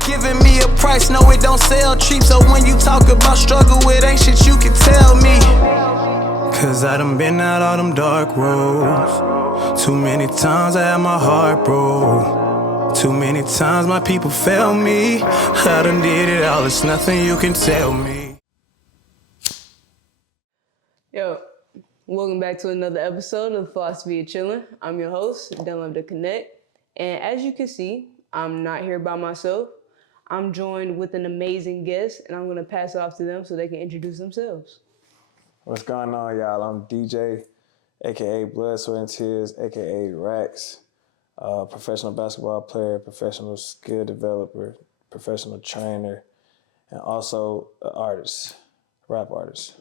Giving me a price, no it don't sell cheap. So when you talk about struggle, it ain't shit you can tell me. Cause I done been out all them dark roads. Too many times I had my heart broke. Too many times my people failed me. I done did it all, it's nothing you can tell me. Yo, welcome back to another episode of the Philosophy of Chillin. I'm your host, Dylan the Connect. And as you can see, I'm not here by myself. I'm joined with an amazing guest, and I'm going to pass it off to them so they can introduce themselves. What's going on, y'all? I'm DJ, a.k.a. Blood, Sweat, and Tears, a.k.a. Rax, professional basketball player, professional skill developer, professional trainer, and also an artist, rap artist.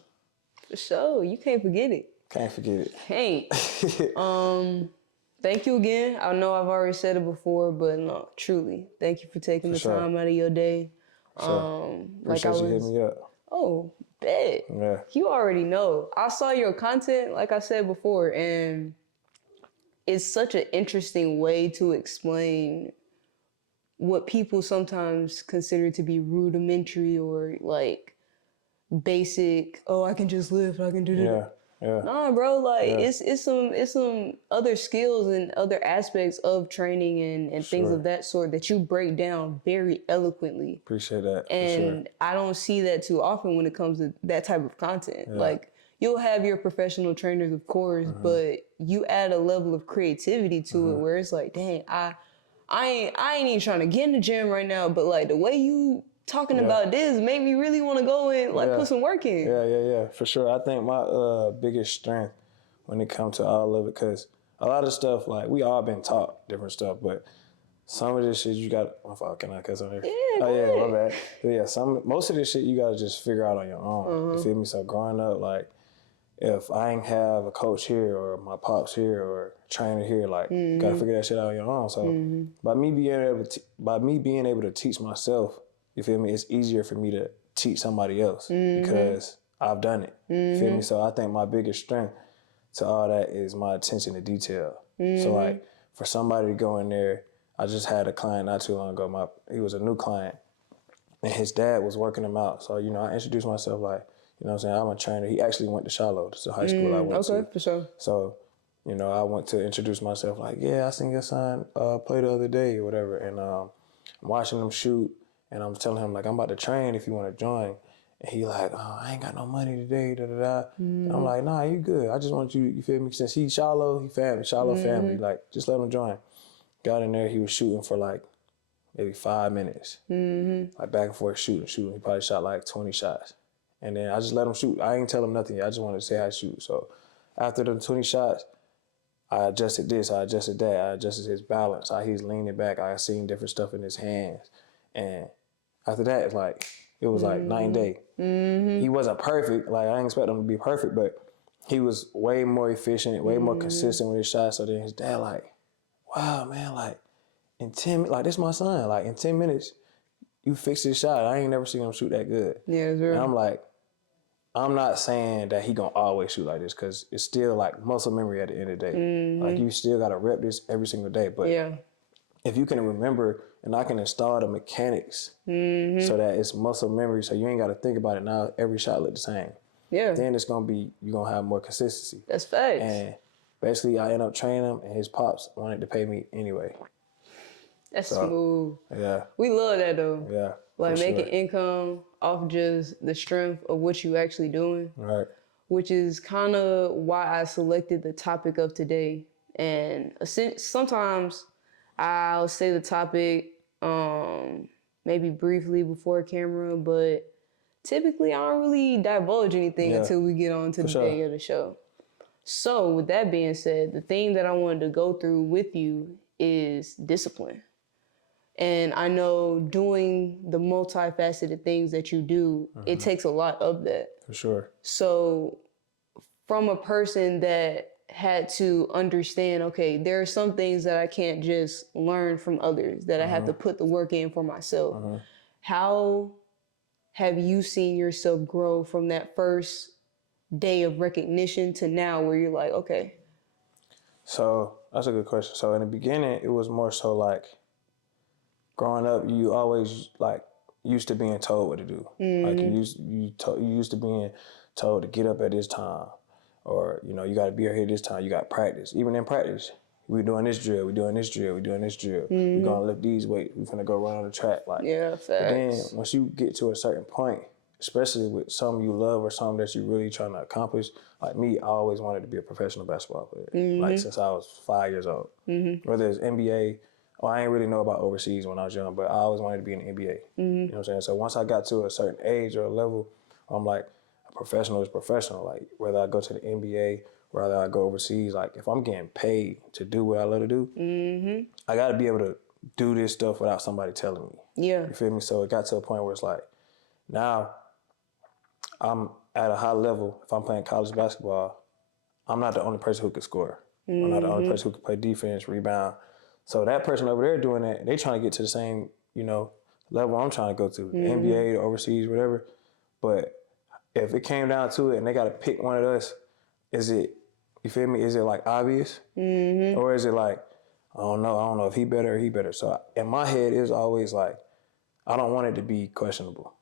For sure, you can't forget it. Can't forget it. Can't. Thank you again. I know I've already said it before, but no, truly, thank you for taking the time out of your day. Appreciate you hitting me up. Oh, bet. Yeah. You already know. I saw your content, like I said before, and it's such an interesting way to explain what people sometimes consider to be rudimentary or like basic. Oh, I can just lift. I can do that. Yeah. Nah, bro. Like it's some other skills and other aspects of training and things of that sort that you break down very eloquently. Appreciate that. And I don't see that too often when it comes to that type of content. Yeah. Like you'll have your professional trainers, of course, but you add a level of creativity to it where it's like, dang, I ain't even trying to get in the gym right now, but like the way you talking about this made me really want to go and like put some work in. Yeah, for sure. I think my biggest strength when it comes to all of it, because a lot of stuff, like we all been taught different stuff, but some of this shit you got, can I cuss on here? Yeah, my bad. But yeah, most of this shit you gotta just figure out on your own. You feel me? So growing up, like if I ain't have a coach here or my pops here or a trainer here, like you gotta figure that shit out on your own. So by me being able to teach myself, you feel me? It's easier for me to teach somebody else because I've done it. You feel me? So I think my biggest strength to all that is my attention to detail. So like for somebody to go in there, I just had a client not too long ago. He was a new client and his dad was working him out. So, I introduced myself like, I'm saying? I'm a trainer. He actually went to Shiloh. It's the high school I went to. Okay, for sure. So, I went to introduce myself like, yeah, I seen your son play the other day or whatever. And I'm watching him shoot. And I'm telling him, like, I'm about to train if you want to join. And he like, oh, I ain't got no money today, da-da-da. And I'm like, nah, you good. I just want you feel me? Since he's Shiloh, he family, Shiloh family. Like, just let him join. Got in there, he was shooting for like maybe 5 minutes. Like back and forth shooting. He probably shot like 20 shots. And then I just let him shoot. I ain't tell him nothing yet. I just wanted to say how I shoot. So after the 20 shots, I adjusted this, I adjusted that. I adjusted his balance, how he's leaning back. I seen different stuff in his hands. And after that, it was like night and day. He wasn't perfect. Like, I didn't expect him to be perfect, but he was way more efficient, way more consistent with his shots. So then his dad like, wow, man, like, in 10 minutes, like, this my son. Like, in 10 minutes, you fixed his shot. I ain't never seen him shoot that good. Yeah, it's real. And I'm like, I'm not saying that he gonna always shoot like this because it's still, like, muscle memory at the end of the day. Like, you still got to rep this every single day. But if you can remember and I can install the mechanics so that it's muscle memory so you ain't got to think about it now, every shot look the same. Yeah. Then it's going to be, you're going to have more consistency. That's facts. And basically I end up training him and his pops wanted to pay me anyway. That's smooth. Yeah. We love that though. Yeah. Like making income off just the strength of what you actually doing. Right. Which is kind of why I selected the topic of today. And sometimes I'll say the topic maybe briefly before camera, but typically I don't really divulge anything until we get on to the day of the show. So with that being said, the thing that I wanted to go through with you is discipline. And I know doing the multifaceted things that you do, it takes a lot of that. For sure. So from a person that had to understand, okay, there are some things that I can't just learn from others, that I have to put the work in for myself. How have you seen yourself grow from that first day of recognition to now where you're like, okay? So that's a good question. So in the beginning, it was more so like growing up, you always like used to being told what to do. Like you used to being told to get up at this time, or you know you got to be here this time. You got practice. Even in practice, we doing this drill. We doing this drill. We doing this drill. We gonna lift these weights. We finna go run on the track. Like Yeah, But then facts. once you get to a certain point, especially with something you love or something that you really trying to accomplish, like me, I always wanted to be a professional basketball player. Like since I was 5 years old. Whether it's NBA. Well, I ain't really know about overseas when I was young, but I always wanted to be in the NBA. You know what I'm saying? So once I got to a certain age or a level, I'm like, a professional is professional. Like whether I go to the NBA, whether I go overseas, like if I'm getting paid to do what I love to do, I got to be able to do this stuff without somebody telling me. Yeah. You feel me? So it got to a point where it's like, now I'm at a high level. If I'm playing college basketball, I'm not the only person who could score. I'm not the only person who can play defense, rebound. So that person over there doing that, they trying to get to the same, you know, level I'm trying to go to, the NBA, the overseas, whatever. But if it came down to it and they got to pick one of us, is it, you feel me? Is it like obvious? Or is it like, I don't know if he better or he better. So in my head, it's always like, I don't want it to be questionable.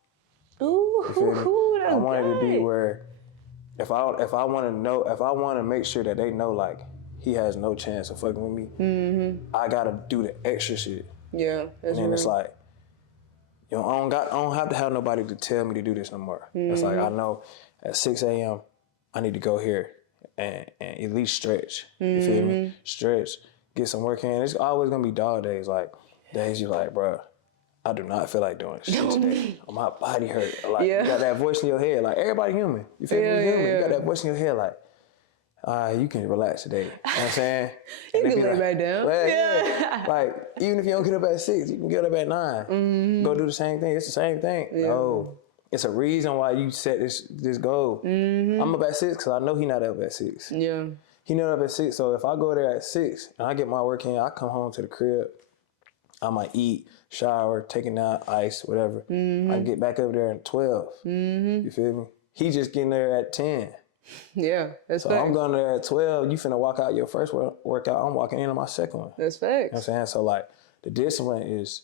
Ooh, You feel me? that's I want it to be good. where if I want to make sure that they know like he has no chance of fucking with me, I gotta do the extra shit. Yeah, that's And then it's real. like, you know, I don't have to have nobody to tell me to do this no more. It's like I know at 6 a.m. I need to go here and at least stretch. You feel me? Stretch, get some work in. It's always gonna be dog days, like days you like, bro, I do not feel like doing shit today. My body hurt. Like you got that voice in your head. Like everybody human. You feel me? Yeah, Human. yeah, You got yeah. that voice in your head. Like, you can relax today. You know what I'm saying? You And they can be lay like, back down. well, Yeah. Like even if you don't get up at 6, you can get up at 9. Go do the same thing. It's the same thing. No, it's a reason why you set this goal. I'm up at 6 because I know he not up at 6. Yeah. He not up at 6. So if I go there at 6 and I get my work in, I come home to the crib. I might eat, shower, take a nap, ice, whatever. I get back up there at 12. You feel me? He just getting there at 10. Yeah, that's So facts. I'm going there at 12. You finna walk out your first workout. I'm walking in on my second one. That's You know what I'm facts. saying? So like the discipline is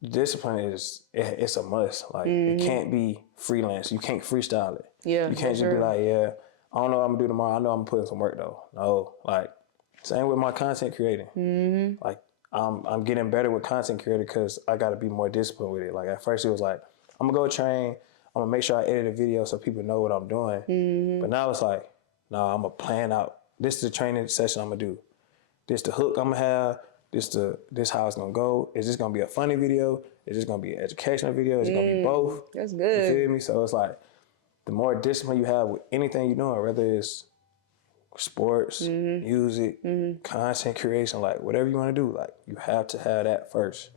it's a must. Like it can't be freelance. You can't freestyle it. Yeah, You can't that's just be real. like, yeah, I don't know what I'm gonna do tomorrow. I know I'm gonna put in some work though. No, like same with my content creating. Like I'm getting better with content creating because I got to be more disciplined with it. Like at first it was like I'm gonna go train. I'm gonna make sure I edit a video so people know what I'm doing. But now it's like, no, I'm gonna plan out. This is the training session I'm gonna do. This the hook I'm gonna have. This how it's gonna go. Is this gonna be a funny video? Is this gonna be an educational video? Is it gonna be both? That's You good. feel me? So it's like the more discipline you have with anything you're doing, whether it's sports, music, content creation, like whatever you want to do, like you have to have that first.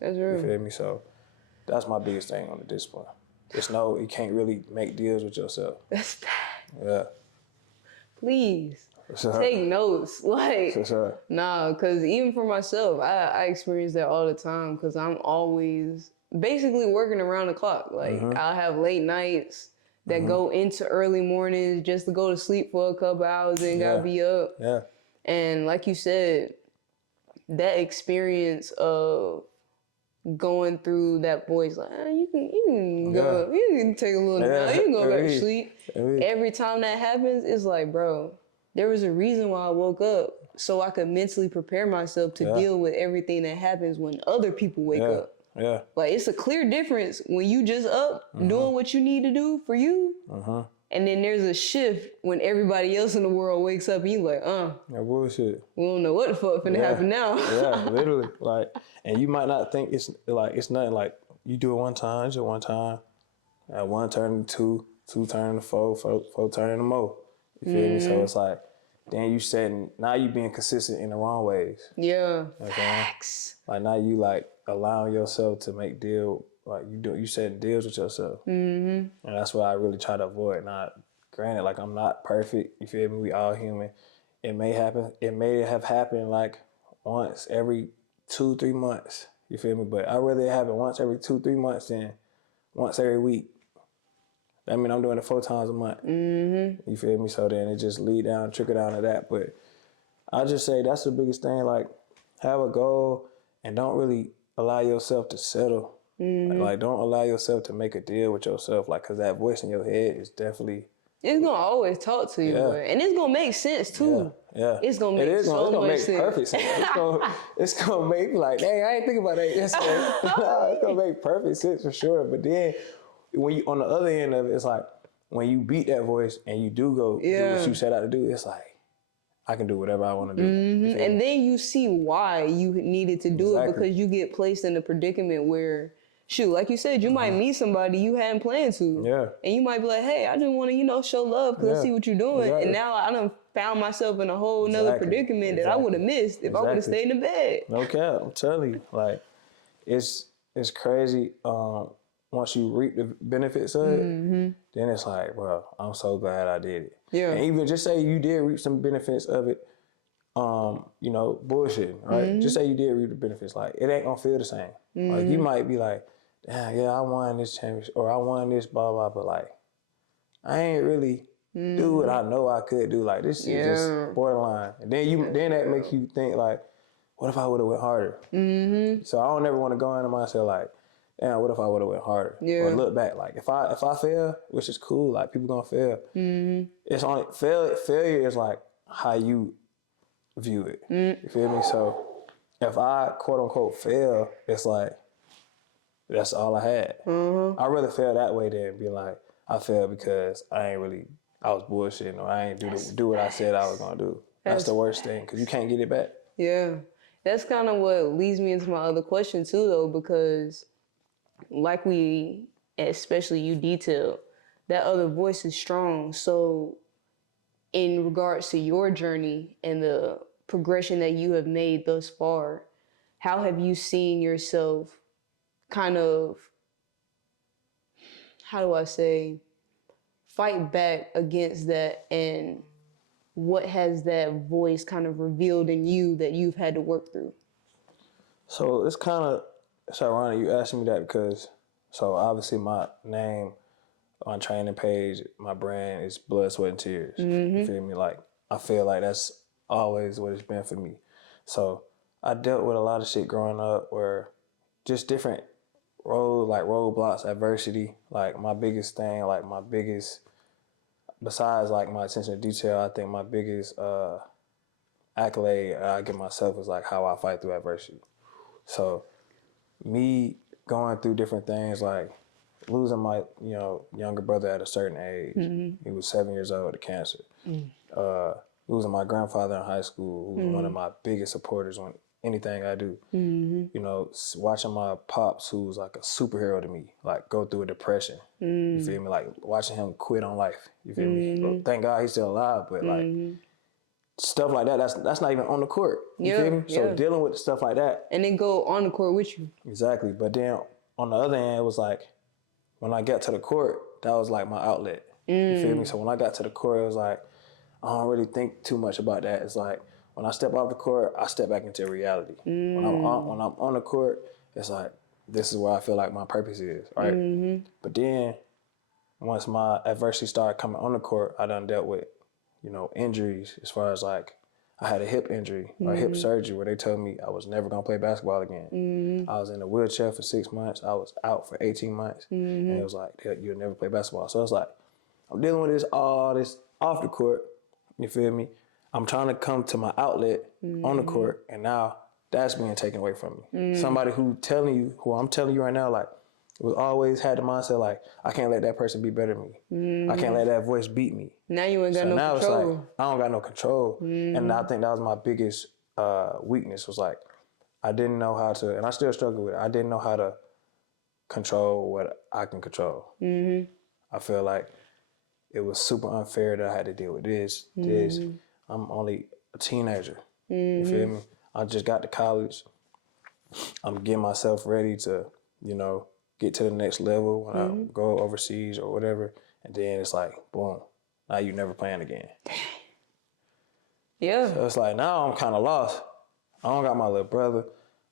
That's You real. feel me? So that's my biggest thing on the discipline. Just know you can't really make deals with yourself. That's facts. Yeah. Please For sure. take notes. Like, For sure. nah, because even for myself, I experience that all the time because I'm always basically working around the clock. Like, I'll have late nights that go into early mornings just to go to sleep for a couple hours and gotta be up. Yeah. And like you said, that experience of going through that voice, like, you can go, you can take a little nap, you can go back to sleep. Every time that happens, it's like, bro, there was a reason why I woke up so I could mentally prepare myself to deal with everything that happens when other people wake up. Yeah. Like, it's a clear difference when you just up doing what you need to do for you. And then there's a shift when everybody else in the world wakes up and you like, Yeah, bullshit. we don't know what the fuck finna happen now. Yeah, literally. Like, and you might not think it's nothing. Like you do it one time, just one time. At 1 turn into 2, 2 turn into 4, 4 turn into more. You feel me? So it's like, then you setting, now you being consistent in the wrong ways. Yeah. Okay. Facts. Like now you like allowing yourself to make like you setting deals with yourself. And that's what I really try to avoid. Not granted, like I'm not perfect. You feel me? We all human. It may happen. It may have happened like once every 2-3 months. You feel me? But I'd rather it happen once every 2-3 months than once every week. I mean, I'm doing it 4 times a month. You feel me? So then it just trickle down to that. But I just say that's the biggest thing. Like, have a goal and don't really allow yourself to settle. Like, don't allow yourself to make a deal with yourself. Like, cause that voice in your head is definitely. It's gonna always talk to you, Yeah. boy. And it's gonna make sense too. Yeah. It's gonna It make is so it's gonna much make sense. perfect sense. It's gonna make me like, dang, I ain't thinking about that yesterday. Nah, it's gonna make perfect sense for sure. But then when you on the other end of it, it's like when you beat that voice and you do go do what you set out to do, it's like, I can do whatever I want to do. You feel And me? then you see why you needed to do it, Exactly. because you get placed in a predicament where, shoot, like you said, you might meet somebody you hadn't planned to. Yeah. And you might be like, hey, I just want to, show love because I Yeah. see what you're doing. Exactly. And now I done found myself in a whole nother Exactly. predicament that I would have missed if I would have Exactly. stayed in the bed. No cap, I'm telling you, like, it's crazy. Once you reap the benefits of it, then it's like, well, I'm so glad I did it. Yeah. And even just say you did reap some benefits of it, bullshit, right? Just say you did reap the benefits, like, it ain't gonna feel the same. Like, you might be like, damn, yeah, I won this championship, or I won this, blah, blah, but like, I ain't really do what I know I could do. Like, this is just borderline. And then that makes you think like, what if I would have went harder? So I don't ever want to go into myself like, damn, what if I would have went harder? Or look back, like if I fail, which is cool, like people gonna fail. It's only failure is like how you view it. You feel me? So if I quote unquote fail, it's like that's all I had. I'd rather fail that way than be like, I failed because I was bullshitting, or I ain't do what I said I was gonna do. That's the worst thing, because you can't get it back. Yeah. That's kind of what leads me into my other question too, though, because like especially you detailed, that other voice is strong. So in regards to your journey and the progression that you have made thus far, how have you seen yourself kind of, how do I say, fight back against that, and what has that voice kind of revealed in you that you've had to work through? So it's ironic you asking me that, because so obviously my name on training page, my brand is Blood, Sweat, and Tears. You feel me? Like, I feel like that's always what it's been for me. So I dealt with a lot of shit growing up, where just different roadblocks, adversity. Like, my biggest thing, besides like my attention to detail, I think my biggest accolade I give myself is like how I fight through adversity. So me going through different things, like losing my younger brother at a certain age. He was 7 years old to cancer. Losing my grandfather in high school, who was one of my biggest supporters on anything I do. Watching my pops, who was like a superhero to me, like go through a depression. You feel me? Like watching him quit on life. You feel me? But thank God he's still alive. But like stuff like that, that's not even on the court. You feel me? So dealing with stuff like that. And then go on the court with you. Exactly. But then on the other end, it was like, when I got to the court, that was like my outlet. You feel me? So when I got to the court, it was like, I don't really think too much about that. It's like, when I step off the court, I step back into reality. When I'm on the court, it's like, this is where I feel like my purpose is, right? But then once my adversity started coming on the court, I done dealt with, injuries, as far as like, I had a hip injury, or hip surgery, where they told me I was never gonna play basketball again. I was in a wheelchair for 6 months. I was out for 18 months. And it was like, you'll never play basketball. So it's like, I'm dealing with all this off the court. You feel me? I'm trying to come to my outlet on the court, and now that's being taken away from me. Somebody who I'm telling you right now, like, was always had the mindset like, I can't let that person be better than me. I can't let that voice beat me. Now you ain't got no control. It's like, I don't got no control. And I think that was my biggest weakness, was like, I didn't know how to, and I still struggle with it, I didn't know how to control what I can control. I feel like it was super unfair that I had to deal with this. I'm only a teenager. You feel me? I just got to college. I'm getting myself ready to, get to the next level when I go overseas or whatever. And then it's like, boom, now you never playing again. Yeah. So it's like, now I'm kind of lost. I don't got my little brother.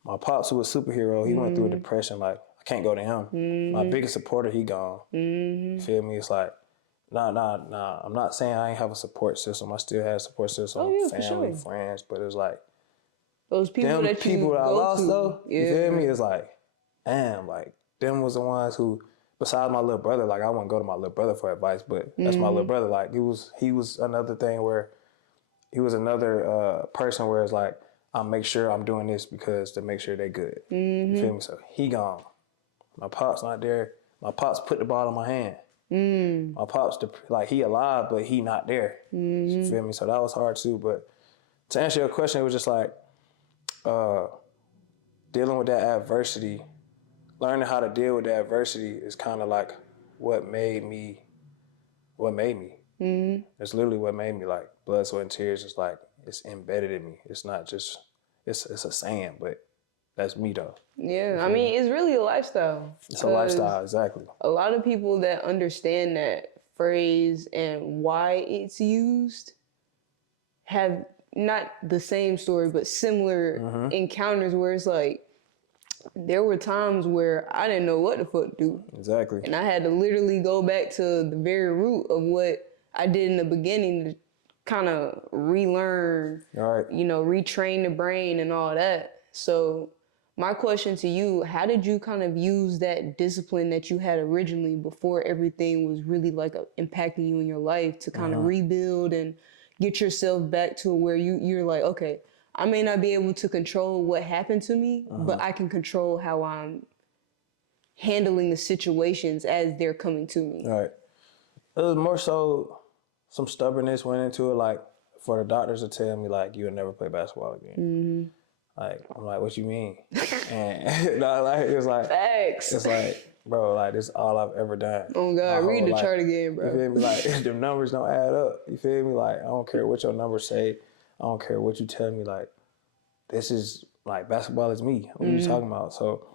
My pops, who was a superhero, he went through a depression. Like, I can't go to him. My biggest supporter, he gone. You feel me? It's like, nah. I'm not saying I ain't have a support system. I still have a support system, family, friends. But it's like, Those people them that you people that I go lost to, though, yeah. you feel me? It's like, damn, like them was the ones who, besides my little brother, like I wouldn't go to my little brother for advice, but that's my little brother. Like he was another thing where he was another person where it's like, I make sure I'm doing this because to make sure they good. You feel me? So he gone. My pop's not there. My pop's put the ball in my hand. My pop's like he alive, but he not there. You feel me? So that was hard too. But to answer your question, it was just like dealing with that adversity, learning how to deal with that adversity is kind of like what made me. It's literally what made me, like blood, sweat, and tears. It's like it's embedded in me. It's not just it's a saying, but that's me though. Yeah, I mean, it's really a lifestyle. It's a lifestyle, exactly. A lot of people that understand that phrase and why it's used have not the same story, but similar encounters where it's like, there were times where I didn't know what the fuck to do. Exactly. And I had to literally go back to the very root of what I did in the beginning to kind of relearn, Right. retrain the brain and all that. So my question to you, how did you kind of use that discipline that you had originally before everything was really like impacting you in your life to kind of rebuild and get yourself back to where you're like, okay, I may not be able to control what happened to me, but I can control how I'm handling the situations as they're coming to me. Right. It was more so some stubbornness went into it, like for the doctors to tell me like you'll never play basketball again. Like I'm like, what you mean? And like it's like Facts. it's like, bro, like this is all I've ever done. Oh God, read the life. chart again, bro. You feel me? Like the numbers don't add up. You feel me? Like I don't care what your numbers say. I don't care what you tell me. Like this is like basketball is me. What are you talking about? So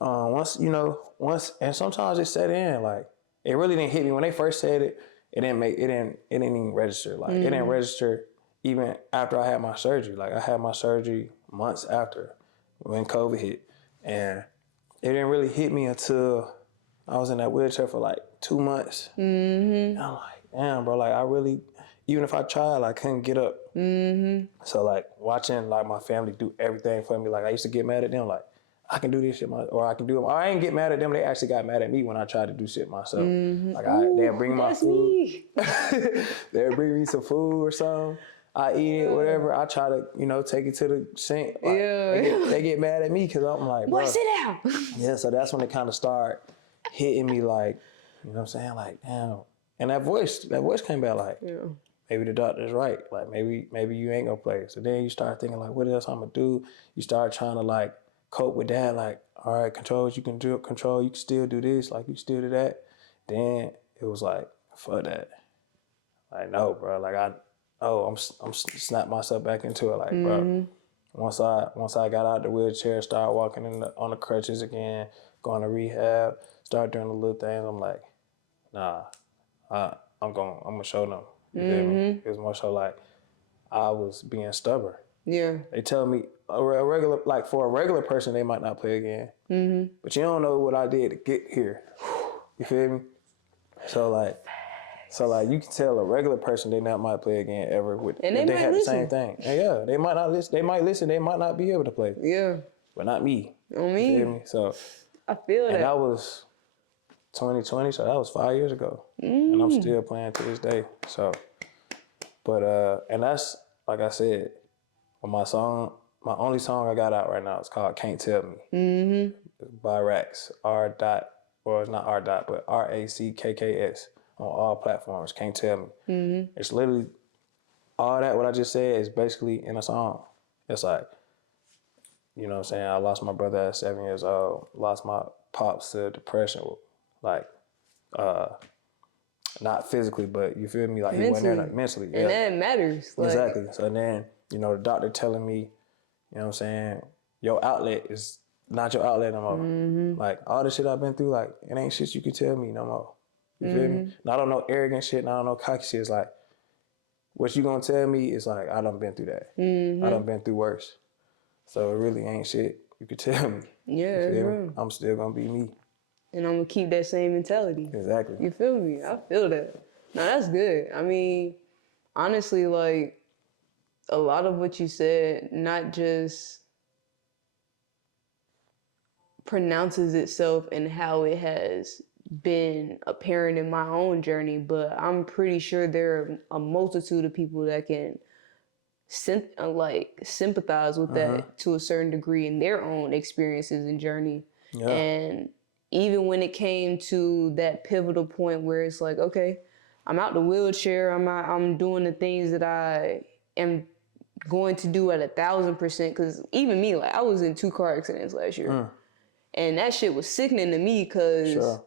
once and sometimes it set in. Like it really didn't hit me when they first said it. It didn't even register. Like it didn't register even after I had my surgery. Like I had my surgery months after when COVID hit, and it didn't really hit me until I was in that wheelchair for like 2 months. And I'm like, damn, bro, like I really, even if I tried, I couldn't get up. So like watching like my family do everything for me, like I used to get mad at them, like I can do this shit, or I can do it. Or I ain't get mad at them. They actually got mad at me when I tried to do shit myself. Like they'll bring my food. They'll bring me some food or something. I eat it, whatever. I try to, take it to the sink. Like, they get mad at me because I'm like, bro. Boy, sit down. Yeah, so that's when it kind of started hitting me like, you know what I'm saying? Like, damn. And that voice came back like, maybe the doctor's right. Like, maybe you ain't gonna play. So then you start thinking like, what else I'm gonna do? You start trying to like cope with that. Like, all right, control what you can do. Control, you can still do this. Like, you can still do that. Then it was like, fuck that. Like, no, bro. Like, I'm snap myself back into it. Like, bro, once I got out the wheelchair, started walking on the crutches again, going to rehab, start doing the little things, I'm like, nah, I'm gonna show them. You feel me? It was more so like I was being stubborn. Yeah. They tell me for a regular person, they might not play again. But you don't know what I did to get here. You feel me? So like you can tell a regular person they not might play again ever And if they they might had listen. the same thing. And yeah, they might not listen. They might listen. They might not be able to play. Yeah. But not me. On me. You feel me? So I feel that. and that was 2020, so that was 5 years ago. And I'm still playing to this day. So but and that's like I said, my only song I got out right now is called Can't Tell Me. It's by Rax. It's not R dot, but RACKKS on all platforms. Can't Tell Me. It's literally all that what I just said is basically in a song. It's like, you know what I'm saying? I lost my brother at 7 years old, lost my pops to depression, like not physically, but you feel me? Like he wasn't there like, mentally. And that matters. Like, exactly. So then, the doctor telling me, you know what I'm saying, your outlet is not your outlet no more. Like all the shit I've been through, like it ain't shit you can tell me no more. You feel me? And I don't know arrogant shit, and I don't know cocky shit. It's like, what you gonna tell me is like, I done been through that. I done been through worse. So it really ain't shit you could tell me. yeah, You it's feel me? real. I'm still gonna be me. And I'm gonna keep that same mentality. Exactly. You feel me? I feel that. Now that's good. I mean, honestly, like a lot of what you said, not just pronounces itself and how it has been apparent in my own journey, but I'm pretty sure there are a multitude of people that can sympathize with that to a certain degree in their own experiences and journey. Yeah. And even when it came to that pivotal point where it's like, okay, I'm out the wheelchair, I'm doing the things that I am going to do at 1,000%. Because even me, like I was in 2 car accidents last year, and that shit was sickening to me because Sure.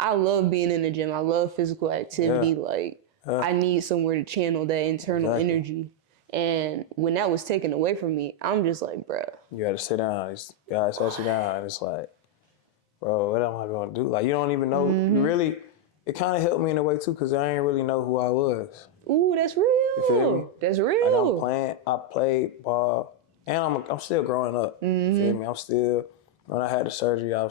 I love being in the gym. I love physical activity. Yeah. Like I need somewhere to channel that internal energy. And when that was taken away from me, I'm just like, bruh. You got to sit down. God sat you down, and it's like, bro, what am I gonna do? Like you don't even know. You really. It kind of helped me in a way too, cause I didn't really know who I was. Ooh, that's real. You feel me? That's Like real. I played ball, and I'm still growing up. You feel me? I'm still. When I had the surgery, I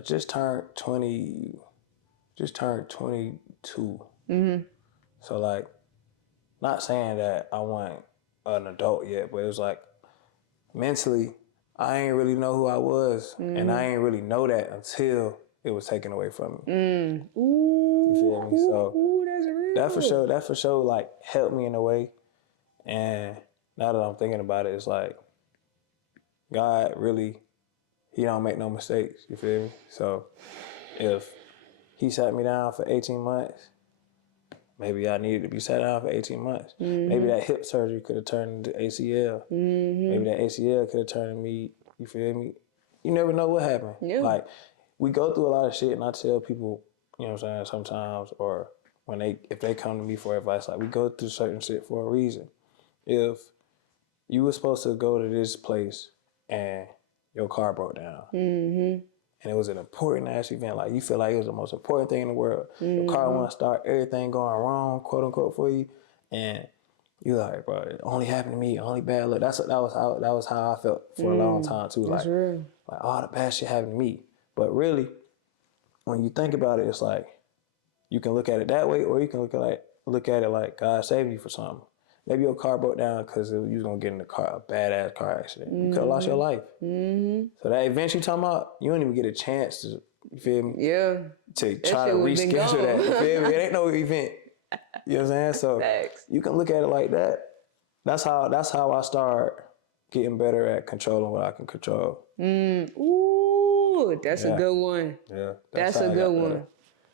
just turned 20. Just turned 22. So like, not saying that I wasn't an adult yet, but it was like mentally, I ain't really know who I was, and I ain't really know that until it was taken away from me. Ooh, You feel me? So ooh, that's real. that for sure, like helped me in a way. And now that I'm thinking about it, it's like God really, He don't make no mistakes. You feel me? So if He sat me down for 18 months. Maybe I needed to be sat down for 18 months. Maybe that hip surgery could have turned into ACL. Maybe that ACL could have turned me, you feel me? You never know what happened. Yeah. Like, we go through a lot of shit, and I tell people, you know what I'm saying, sometimes, or if they come to me for advice, like, we go through certain shit for a reason. If you were supposed to go to this place and your car broke down, and it was an important ass event. Like you feel like it was the most important thing in the world. Your car won't start, everything going wrong, quote unquote, for you, and you like, bro, it only happened to me, only bad luck. That was how I felt for a long time too. That's Like, real. like all the bad shit happened to me. But really, when you think about it, it's like you can look at it that way, or you can look at it like God saved you for something. Maybe your car broke down because you was gonna get in a badass car accident. You could have lost your life. So that event you talking about, you don't even get a chance to, you feel me? Yeah. To try to reschedule that. You feel me? It ain't no event. You know what I'm saying? So Facts. you can look at it like that. That's how I start getting better at controlling what I can control. Ooh, that's a good one. Yeah, That's a good one.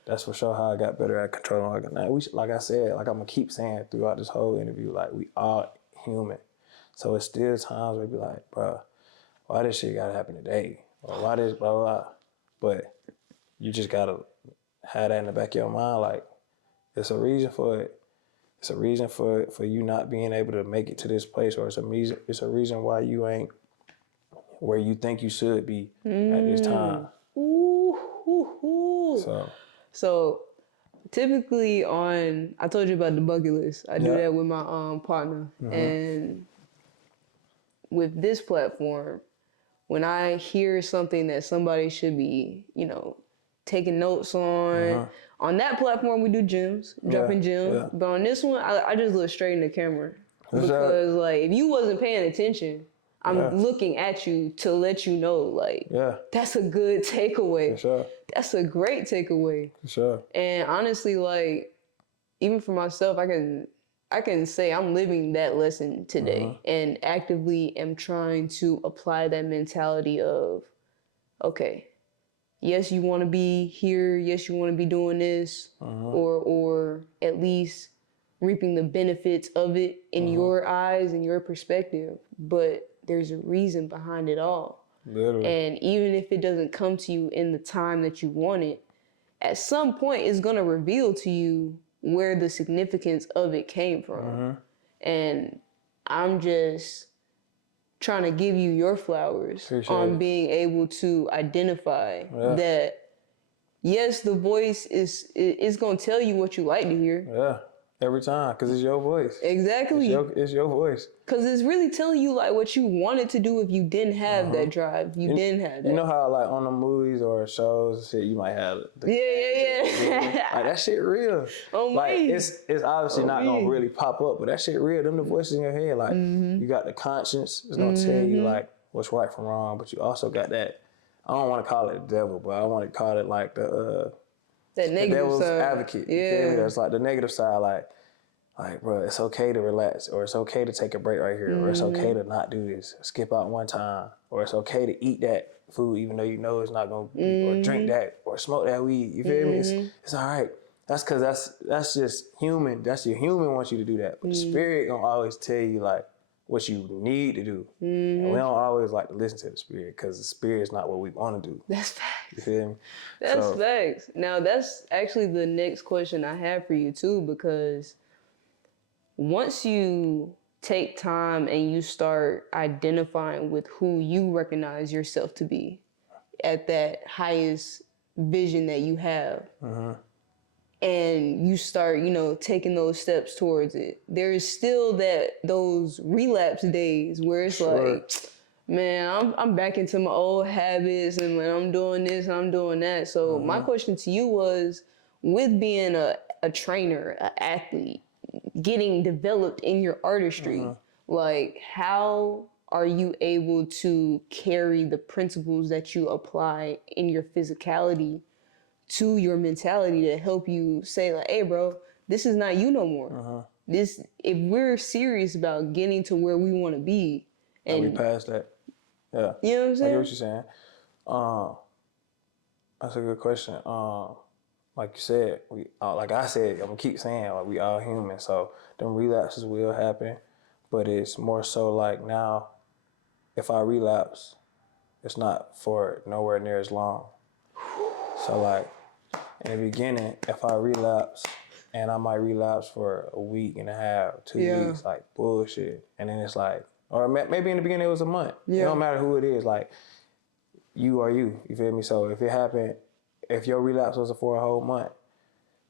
That's for sure how I got better at controlling what I can. Now, like I said, like I'm gonna keep saying throughout this whole interview, like we all human. So it's still times where we be like, bro, why this shit gotta happen today? Or why this blah blah. But you just gotta have that in the back of your mind, like it's a reason for it. It's a reason for you not being able to make it to this place, or it's a reason why you ain't where you think you should be at this time. So typically I told you about the bucket list. I do that with my partner. And with this platform, when I hear something that somebody should be, taking notes on that platform we do gems, dropping gems. Yeah. But on this one, I just look straight in the camera. Because like if you wasn't paying attention, I'm looking at you to let you know, like, that's a good takeaway. For sure. That's a great takeaway. For sure. And honestly, like, even for myself, I can say I'm living that lesson today and actively am trying to apply that mentality of, okay, yes, you want to be here. Yes, you want to be doing this, or at least reaping the benefits of it in your eyes and your perspective. But there's a reason behind it all. Literally. And even if it doesn't come to you in the time that you want it, at some point it's going to reveal to you where the significance of it came from. And I'm just trying to give you your flowers on being able to identify that, yes, the voice is going to tell you what you like to hear. Yeah. Every time, because it's your voice. Exactly. It's your voice. Because it's really telling you like what you wanted to do if you didn't have that drive. You didn't have that. You know how like on the movies or shows and shit, you might have Yeah. like that shit real. Like it's obviously not gonna really pop up, but that shit real. Them the voices in your head. Like you got the conscience. It's gonna tell you like what's right from wrong, but you also got that. I don't want to call it the devil, but I want to call it like that the negative devil's side. advocate. You feel me? That's like the negative side. Like, bro, it's okay to relax, or it's okay to take a break right here, or it's okay to not do this, skip out one time, or it's okay to eat that food even though you know it's not gonna be, or drink that, or smoke that weed. You feel me? It's all right. That's because that's just human. That's your human wants you to do that, but the spirit gonna always tell you like what you need to do, and we don't always like to listen to the spirit because the spirit is not what we want to do. That's facts. You feel me? That's facts. Now, that's actually the next question I have for you, too, because once you take time and you start identifying with who you recognize yourself to be at that highest vision that you have, and you start, taking those steps towards it, there is still those relapse days where it's like, man, I'm back into my old habits and when I'm doing this and I'm doing that. So my question to you was, with being a trainer, an athlete, getting developed in your artistry, like how are you able to carry the principles that you apply in your physicality to your mentality to help you say like, hey bro, this is not you no more. This, if we're serious about getting to where we want to be, and we passed that. Yeah. You know what I'm I saying? get what you're saying. That's a good question. Like you said, like I said, I'm gonna keep saying, like we all human, so them relapses will happen, but it's more so like now, if I relapse, it's not for nowhere near as long. So like in the beginning, if I relapse, and I might relapse for a week and a half, 2 weeks, like bullshit, and then it's like, or maybe in the beginning it was a month. It don't matter who it is, like you are you. You feel me? So if it happened, if your relapse was for a whole month,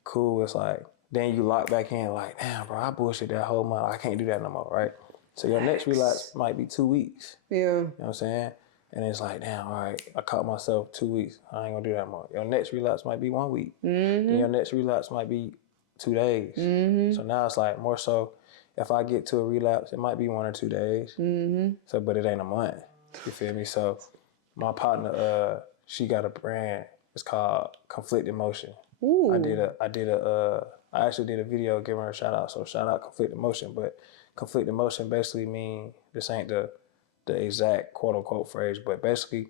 cool. It's like, then you lock back in like, damn, bro, I bullshit that whole month. I can't do that no more, right? So your next relapse might be 2 weeks. Yeah. You know what I'm saying? And it's like, damn, all right, I caught myself 2 weeks. I ain't gonna do that more. Your next relapse might be 1 week. Then your next relapse might be 2 days. So now it's like more so, if I get to a relapse, it might be 1 or 2 days. So, but it ain't a month. You feel me? So my partner, she got a brand. It's called Conflicted Motion. Ooh. I actually did a video giving her a shout out. So shout out Conflicted Motion. But Conflicted Motion basically mean, this ain't the exact quote unquote phrase, but basically,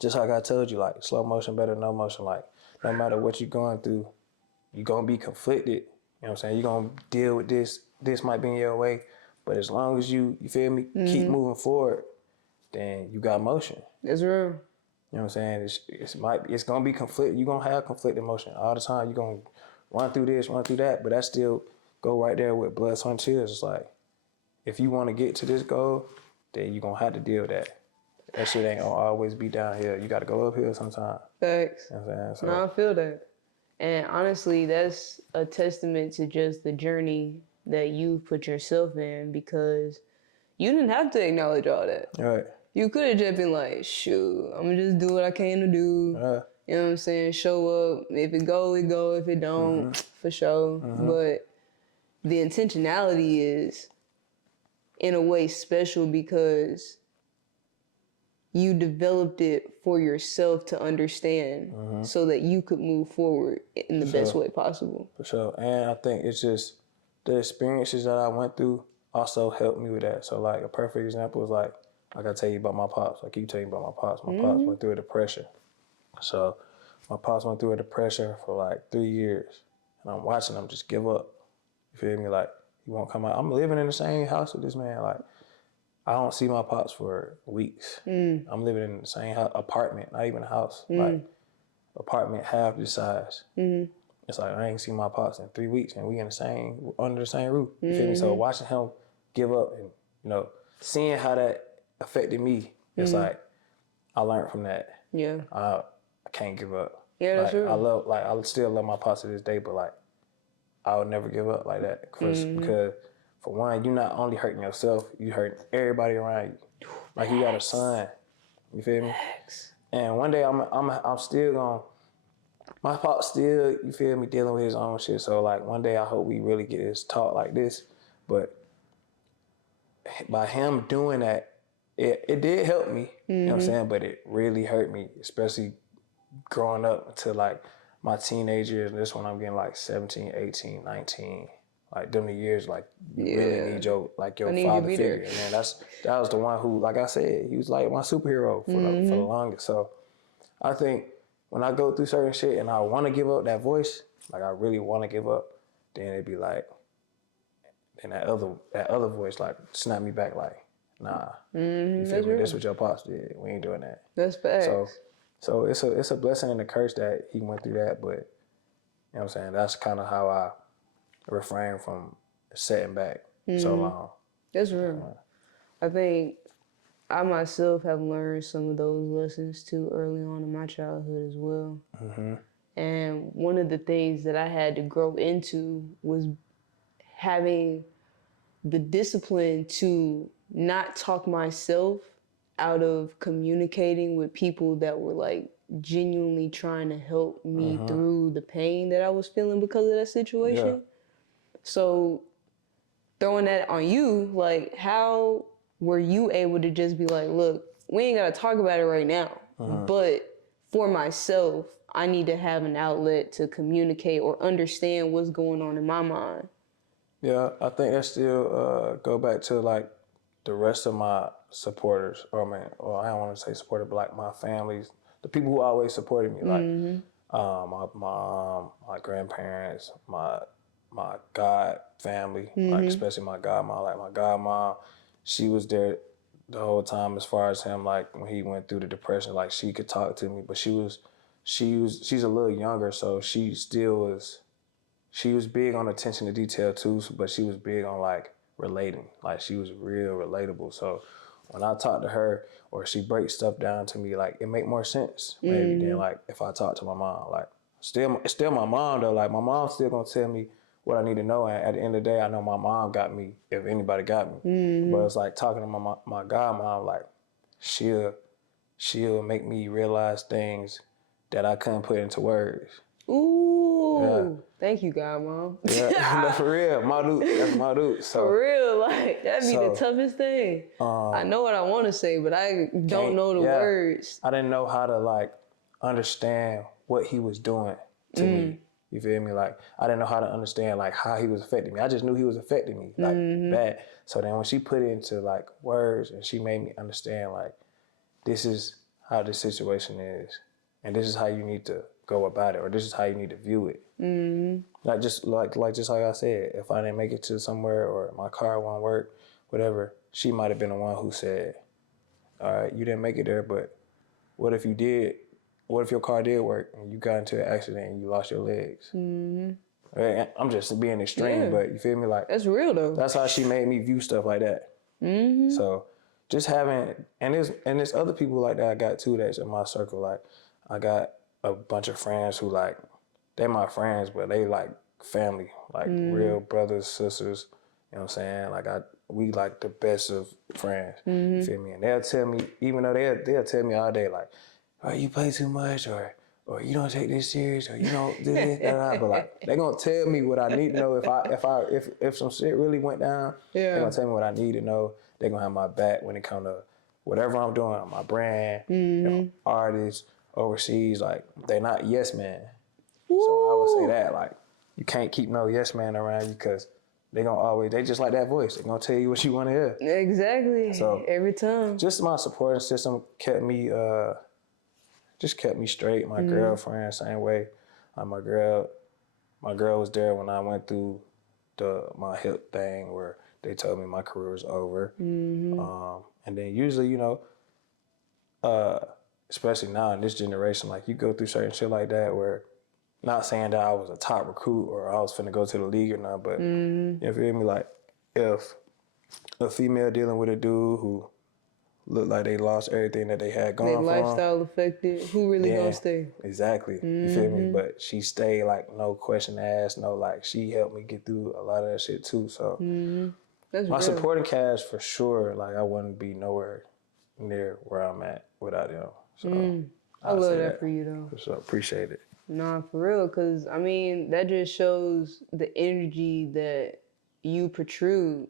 just like I told you, like slow motion better than no motion. Like no matter what you're going through, you're gonna be conflicted. You know what I'm saying? You're gonna deal with this. This might be in your way, but as long as you feel me, keep moving forward, then you got motion. That's real. You know what I'm saying? It's gonna be conflict. You're gonna have conflicted emotion all the time. You're gonna run through this, run through that, but that still go right there with blood, sweat, and tears. It's like, if you want to get to this goal, then you're gonna have to deal with that. That shit ain't gonna always be downhill. You gotta go uphill sometimes. Facts. You know what I'm saying? So, No, I feel that. And honestly, that's a testament to just the journey that you put yourself in, because you didn't have to acknowledge all that. right. You could have just been like, shoot, I'm gonna just do what I can to do. You know what I'm saying? Show up. If it go, it go. If it don't, for sure. But the intentionality is, in a way, special because you developed it for yourself to understand so that you could move forward in the best way possible. For sure. And I think it's just the experiences that I went through also helped me with that. So like a perfect example is like I tell you about my pops. I keep telling you about my pops. My pops went through a depression. So my pops went through a depression for like 3 years. And I'm watching him just give up. You feel me? Like, he won't come out. I'm living in the same house with this man. Like, I don't see my pops for weeks. I'm living in the same apartment, not even a house. Like, apartment half the size. It's like, I ain't seen my pops in 3 weeks and we under the same roof. You feel me? So watching him give up and, seeing how that affected me, it's like, I learned from that. Yeah. I can't give up. Yeah, that's true. I still love my pops to this day, but like, I would never give up like that. Because for one, you're not only hurting yourself, you hurt everybody around you. Like, you got a son. You feel me? And one day I'm still gonna, my pops still, you feel me, dealing with his own shit. So like one day I hope we really get this talk like this. But by him doing that, it did help me, you know what I'm saying? But it really hurt me, especially growing up until like my teenage years. And this one I'm getting like 17, 18, 19. Like them the years like you really need your I need you to father be figure. there. And man, that was the one who, like I said, he was like my superhero for the longest. So I think when I go through certain shit and I want to give up that voice, like I really want to give up, then it'd be like, and that other voice like snap me back like, nah, you feel me? That's what your pops did. We ain't doing that. That's facts. So it's a blessing and a curse that he went through that, but you know what I'm saying? That's kind of how I refrain from setting back so long. That's real. I think I myself have learned some of those lessons too early on in my childhood as well. And one of the things that I had to grow into was having the discipline to not talk myself out of communicating with people that were like genuinely trying to help me through the pain that I was feeling because of that situation. Yeah. So throwing that on you, like how were you able to just be like, look, we ain't gotta talk about it right now, but for myself, I need to have an outlet to communicate or understand what's going on in my mind. Yeah, I think that still go back to like the rest of my supporters, or I don't want to say supporter, but like my families, the people who always supported me, like my mom, my grandparents, my god family, like especially my godmom, like my godmom, she was there the whole time as far as him, like when he went through the depression, like she could talk to me, but she's a little younger, so she was big on attention to detail too, but she was big on like relating. Like she was real relatable. So when I talk to her or she breaks stuff down to me, like it make more sense maybe than like if I talk to my mom. Like it's still my mom though. Like my mom's still gonna tell me what I need to know. And at the end of the day, I know my mom got me if anybody got me. But it's like talking to my godmom, like she'll make me realize things that I couldn't put into words. Ooh, thank you, Godmom. Yeah, no, for real, my dude, that's my dude. So for real, like that'd be the toughest thing. I know what I want to say, but I don't know the words. I didn't know how to like understand what he was doing to me. You feel me? Like I didn't know how to understand like how he was affecting me. I just knew he was affecting me like bad. So then when she put it into like words and she made me understand like this is how the situation is, and this is how you need to go about it, or this is how you need to view it. Like just like I said, if I didn't make it to somewhere or my car won't work, whatever, she might have been the one who said, all right, you didn't make it there, but what if you did? What if your car did work and you got into an accident and you lost your legs? I'm just being extreme, but you feel me? Like that's real though. That's how she made me view stuff like that. So just having, and there's other people like that I got too that's in my circle. Like I got a bunch of friends who like, they're my friends, but they like family, like real brothers, sisters, you know what I'm saying? Like we like the best of friends, you feel me? And they'll tell me, even though they'll tell me all day like, oh, you play too much, or you don't take this serious, or you don't do this, but like they gonna tell me what I need to know if some shit really went down. They gonna tell me what I need to know. They gonna have my back when it come to whatever I'm doing, my brand, you know, artists overseas. Like they not yes man. So I would say that like you can't keep no yes man around you because they just like that voice. They gonna tell you what you want to hear. Exactly. So every time. Just my supporting system kept me straight. My girlfriend, same way. My girl was there when I went through my hip thing where they told me my career was over. And then usually, you know, especially now in this generation, like you go through certain shit like that where, not saying that I was a top recruit or I was finna go to the league or not, but you feel me? Like if a female dealing with a dude who looked like they lost everything that they had going for them. Their lifestyle affected. Who really gonna stay? Exactly. You feel me? But she stayed like no question asked, no like she helped me get through a lot of that shit too. So That's my real. supporting cast for sure, like I wouldn't be nowhere near where I'm at without them. So I love that for you though. So appreciate it. Nah, for real, because I mean, that just shows the energy that you protrude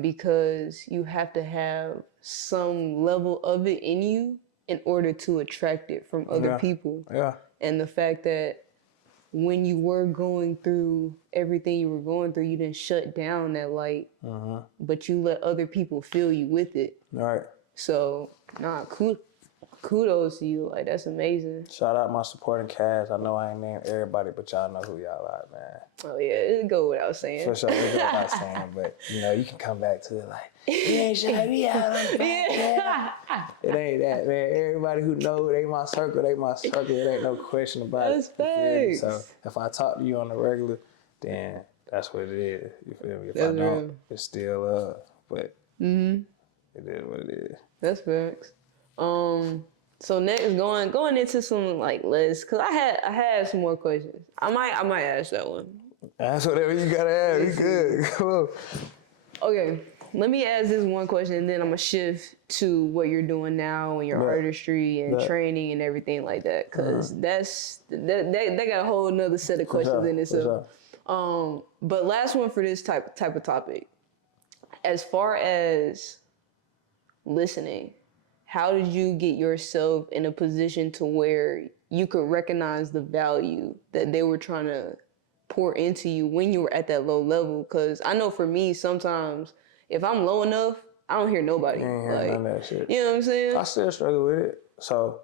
because you have to have some level of it in you in order to attract it from other people. Yeah. And the fact that when you were going through everything you were going through, you didn't shut down that light, but you let other people fill you with it. All right. So, kudos to you. Like, that's amazing. Shout out my supporting cast. I know I ain't named everybody, but y'all know who y'all are, man. Oh, yeah, it go without saying. For sure, it goes without saying, but, you know, you can come back to it like, you ain't shout me out. Yeah. It ain't that, man. Everybody who know they my circle, they my circle. It ain't no question about That's it. You feel me? facts. So if I talk to you on the regular, then that's what it is. You feel me? If That's I don't, real. it's still love. But it is what it is. That's facts. So next, going into some like lists, cause I had some more questions. I might ask that one. That's whatever you gotta ask. You good? Come on. Okay, let me ask this one question, and then I'm gonna shift to what you're doing now and your artistry and training and everything like that. Cause that got a whole nother set of questions in itself. But last one for this type of topic. As far as listening, how did you get yourself in a position to where you could recognize the value that they were trying to pour into you when you were at that low level? Because I know for me, sometimes if I'm low enough, I don't hear nobody. You ain't hearing none of that shit. You know what I'm saying? I still struggle with it. So,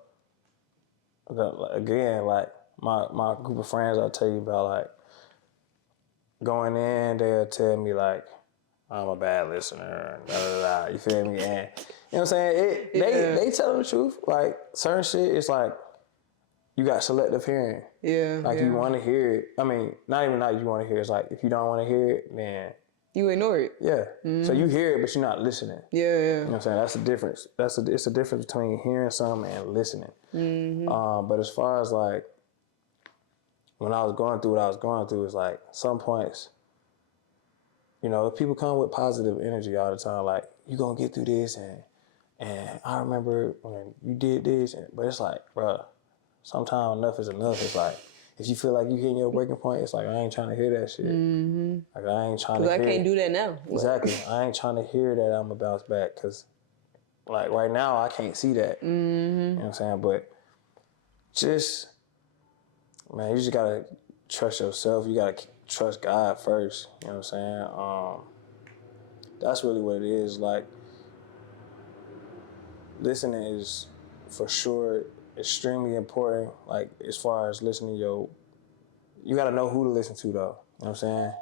again, like, my group of friends I'll tell you about, like, going in, they'll tell me, like, I'm a bad listener, and da. You feel me? And you know what I'm saying? They tell the truth. Like, certain shit, it's like you got selective hearing. Yeah. Like, you want to hear it. I mean, not even like you want to hear it. It's like, if you don't want to hear it, then you ignore it. yeah. So you hear it, but you're not listening. Yeah. You know what I'm saying? That's the difference. It's a difference between hearing something and listening. But as far as like, when I was going through what I was going through, it's like some points, you know, people come with positive energy all the time. Like, you gonna get through this, and I remember when you did this, but it's like, bruh, sometimes enough is enough. It's like, if you feel like you hitting your breaking point, it's like, I ain't trying to hear that shit. Like, I ain't trying to hear Because I can't do that now. Exactly. I ain't trying to hear that I'm gonna bounce back, because, like, right now, I can't see that. You know what I'm saying? But just, man, you just gotta trust yourself. You gotta trust God first. You know what I'm saying? That's really what it is. Like, listening is for sure extremely important. Like, as far as listening, you gotta know who to listen to, though. You know what I'm saying?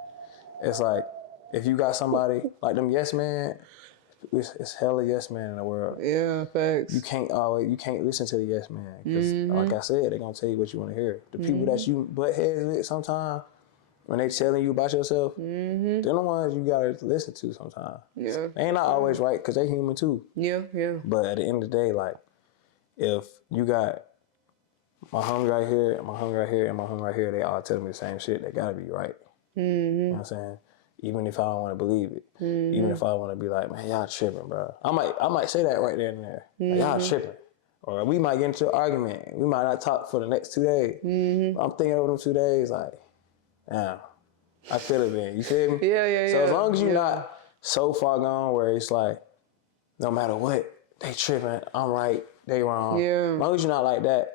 It's like, if you got somebody like them yes man, it's hella yes man in the world. Yeah, facts. You can't listen to the yes man, because like I said, they're gonna tell you what you want to hear. The people that you butt heads with sometimes, when they telling you about yourself, they're the ones you gotta listen to sometimes. Yeah. They ain't not always right, because they human too. Yeah. But at the end of the day, like, if you got my homie right here, and my homie right here, and my homie right here, they all telling me the same shit, they gotta be right. You know what I'm saying? Even if I don't want to believe it. Even if I want to be like, man, y'all tripping, bro. I might say that right there and there. Like, y'all tripping. Or we might get into an argument. We might not talk for the next 2 days. I'm thinking over them 2 days, like, damn, I could have been. You feel me? Yeah. So as long as you're not so far gone where it's like, no matter what, they tripping, I'm right, they wrong. Yeah. As long as you're not like that,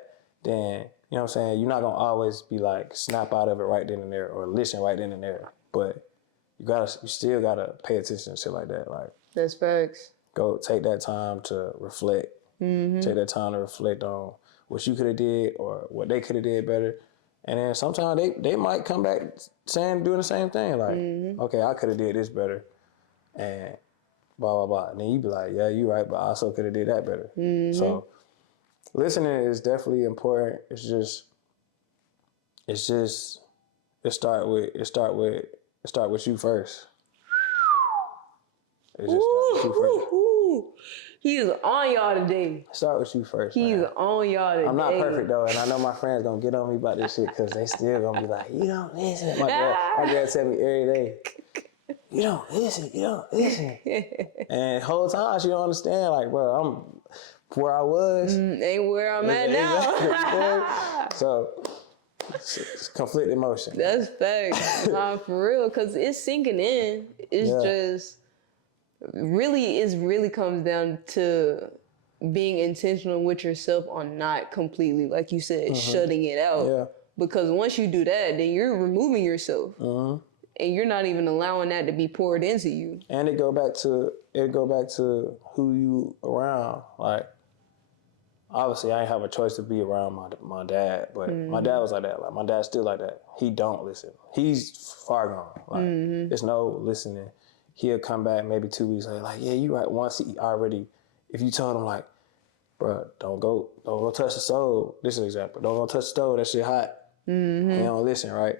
then, you know what I'm saying, you're not going to always be like, snap out of it right then and there, or listen right then and there. But you still gotta pay attention to shit like that. Like, That's facts. go take that time to reflect. Take that time to reflect on what you could have did or what they could have did better. And then sometimes they might come back doing the same thing. Like, okay, I could have did this better, and blah blah blah. And then you be like, yeah, you right, but I also could have did that better. So listening is definitely important. It start with you first. It just start with you first. He's on y'all today. Start with you first. He's man. on y'all today. I'm not perfect though, and I know my friends gonna get on me about this shit, because they still gonna be like, you don't listen. My girl tell me every day, you don't listen. And the whole time she don't understand, like, bro, I'm where I was. Ain't where I'm at now. So it's conflicted emotion. That's facts. Nah, for real, because it's sinking in. It's just, really comes down to being intentional with yourself on not completely, like you said, shutting it out. Yeah. Because once you do that, then you're removing yourself, and you're not even allowing that to be poured into you. And it go back to who you around. Like, obviously, I ain't have a choice to be around my dad, but my dad was like that. Like, my dad's still like that. He don't listen. He's far gone. Like, there's no listening. He'll come back maybe 2 weeks later, like, yeah, you right. Once he already, if you told him like, bro, don't go touch the stove. This is an example. Don't go touch the stove. That shit hot. He don't listen, right?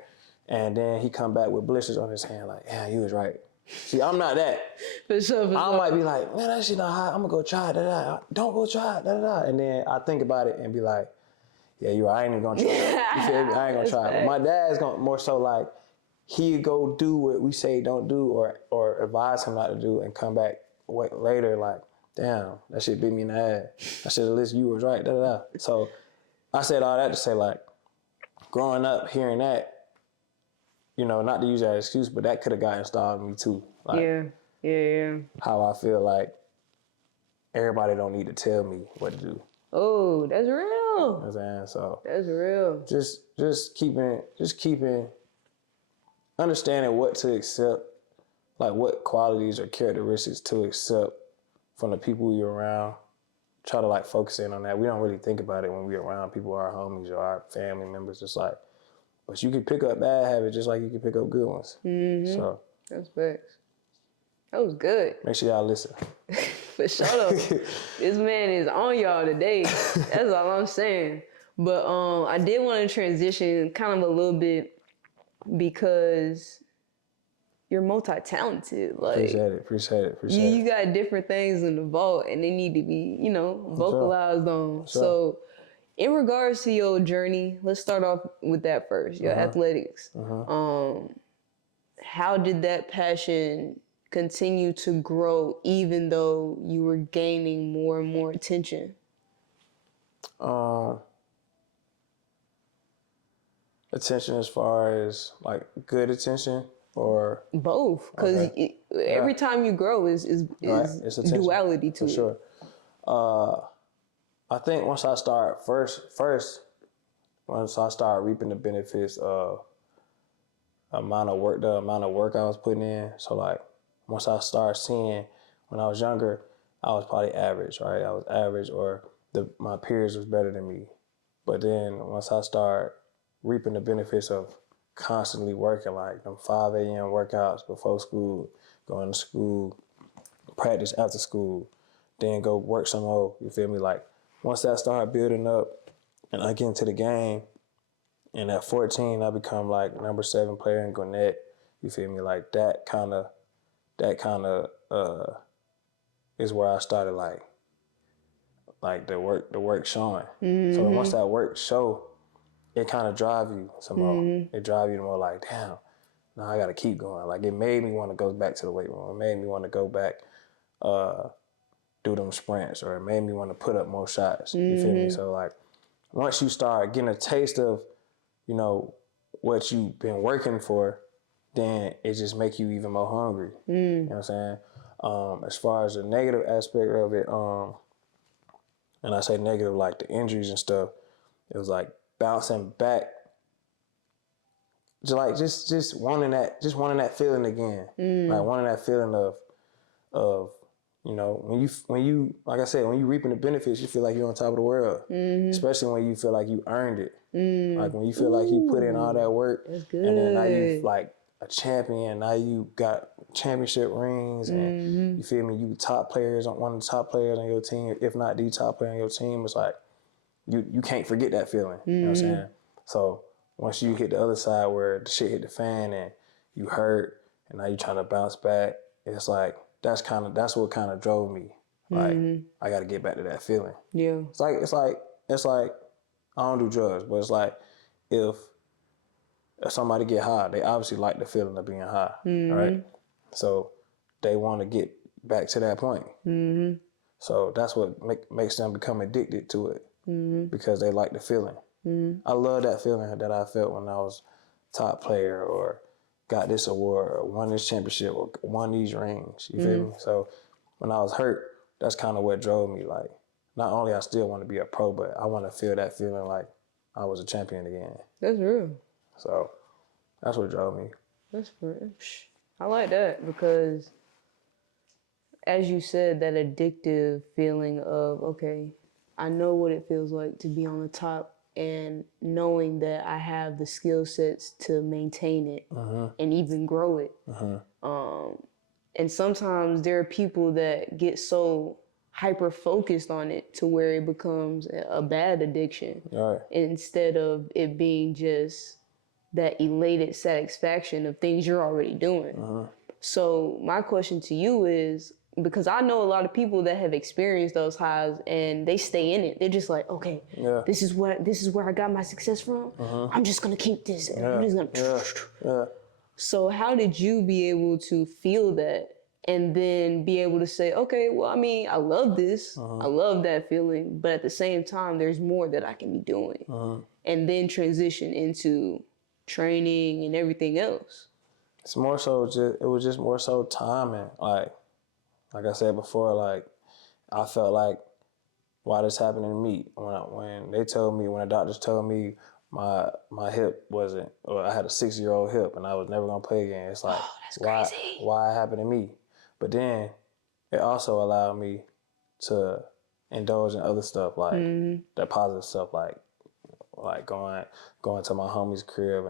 And then he come back with blisters on his hand, like, yeah, you was right. See, I'm not that. For sure. I might be like, man, that shit not hot. I'm gonna go try it. Don't go try it. And then I think about it and be like, yeah, you're right. I ain't even gonna try it. You feel me? I ain't gonna try it. But my dad's gonna more so like, he go do what we say don't do or advise him not to do and come back later like, damn, that shit beat me in the ass. I should have listened. You was right. So I said all that to say, like, growing up hearing that, you know, not to use that excuse, but that could have got installed in me too. Like, yeah. how I feel like everybody don't need to tell me what to do. Oh, that's real. You know what I'm saying? So That's real. just keeping understanding what to accept, like what qualities or characteristics to accept from the people you're around. Try to like focus in on that. We don't really think about it when we're around people, our homies or our family members. It's like, but you can pick up bad habits just like you can pick up good ones. So That's facts. That was good. make sure y'all listen. For sure. This man is on y'all today. That's all I'm saying. But I did want to transition kind of a little bit because you're multi-talented. Like, Appreciate it. you got different things in the vault and they need to be, vocalized on. Sure. So in regards to your journey, let's start off with that first, your athletics. How did that passion continue to grow even though you were gaining more and more attention? Attention as far as like good attention or Both, because every time you grow is right. It's attention, duality to for it. Sure. I think once I start once I start reaping the benefits of the amount of work I was putting in. So like once I started seeing, when I was younger, I was probably average, right? I was average, or my peers was better than me. But then once I start reaping the benefits of constantly working, like them 5 a.m. workouts before school, going to school, practice after school, then go work some more, you feel me? Like once that started building up and I get into the game, and at 14, I become like number 7 player in Gwinnett, you feel me? Like that kind of is where I started like the work showing. So once that work show, it kind of drive you some more. It drive you more like, damn, now I got to keep going. Like it made me want to go back to the weight room. It made me want to go back, do them sprints, or it made me want to put up more shots. You feel me? So like once you start getting a taste of, you know, what you've been working for, then it just make you even more hungry. You know what I'm saying? As far as the negative aspect of it, and I say negative like the injuries and stuff, it was like bouncing back, just wanting that feeling again, like wanting that feeling of you know, when you like I said, when you reaping the benefits, you feel like you're on top of the world, especially when you feel like you earned it. Like when you feel like you put in all that work, and then now you like a champion. Now you got championship rings, and you feel me. You top players, one of the top players on your team, if not the top player on your team. It's like you can't forget that feeling. You know what I'm saying? So once you hit the other side where the shit hit the fan and you hurt, and now you trying to bounce back, it's like that's what kind of drove me. Like I got to get back to that feeling. Yeah. It's like I don't do drugs, but it's like if somebody get high, they obviously like the feeling of being high, right? So they want to get back to that point. So that's what makes them become addicted to it, because they like the feeling. I love that feeling that I felt when I was top player or got this award or won this championship or won these rings. You feel me? So when I was hurt, that's kind of what drove me. Like, not only I still want to be a pro, but I want to feel that feeling like I was a champion again. That's real. So that's what drove me. That's real. I like that because, as you said, that addictive feeling of, okay, I know what it feels like to be on the top and knowing that I have the skill sets to maintain it and even grow it. And sometimes there are people that get so hyper focused on it to where it becomes a bad addiction instead of it being just that elated satisfaction of things you're already doing. So my question to you is, because I know a lot of people that have experienced those highs and they stay in it. They're just like, okay, this is where I got my success from. I'm just gonna keep this. I'm just gonna. So how did you be able to feel that and then be able to say, okay, well, I mean, I love this. I love that feeling, but at the same time, there's more that I can be doing, and then transition into training and everything else. It's more so it was just more so timing. Like I said before, like I felt like why this happening to me when the doctors told me my hip wasn't, or I had a 6-year-old hip and I was never gonna play again. It's like why it happened to me? But then it also allowed me to indulge in other stuff, like that positive stuff, like going to my homie's crib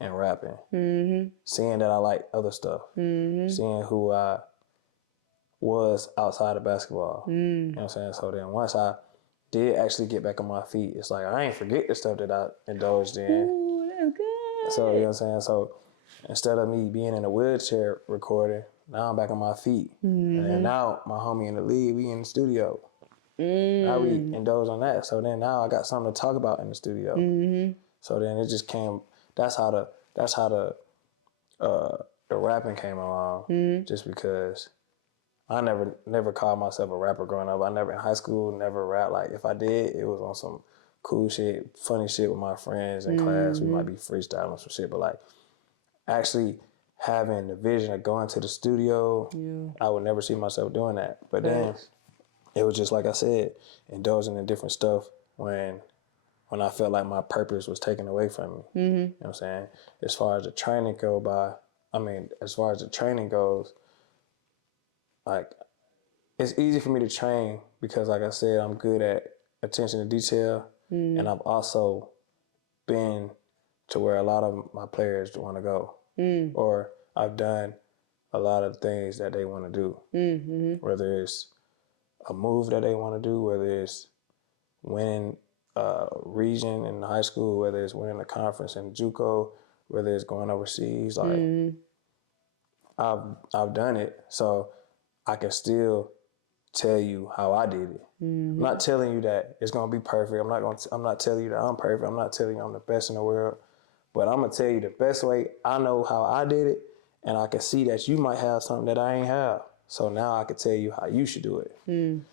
and rapping, seeing that I like other stuff, seeing who I was outside of basketball. You know what I'm saying? So then once I did actually get back on my feet, it's like I ain't forget the stuff that I indulged in. Ooh, that's good. So you know what I'm saying? So instead of me being in a wheelchair recording, now I'm back on my feet. And now my homie in the league, we in the studio. Now we indulge on that. So then now I got something to talk about in the studio. So then it just came. That's how the rapping came along. Just because I never called myself a rapper growing up. I never in high school never rapped. Like if I did, it was on some cool shit, funny shit with my friends in class. We might be freestyling some shit, but like actually having the vision of going to the studio, I would never see myself doing that. But then it was just like I said, indulging in different stuff when I felt like my purpose was taken away from me. You know what I'm saying? As far as the training goes, like it's easy for me to train because like I said, I'm good at attention to detail, and I've also been to where a lot of my players want to go, or I've done a lot of things that they want to do, whether it's a move that they want to do, whether it's winning a region in high school, whether it's winning a conference in JUCO, whether it's going overseas. Like I've done it, so I can still tell you how I did it. I'm not telling you that it's gonna be perfect. I'm not telling you that I'm perfect. I'm not telling you I'm the best in the world. But I'm gonna tell you the best way I know how I did it, and I can see that you might have something that I ain't have. So now I can tell you how you should do it. And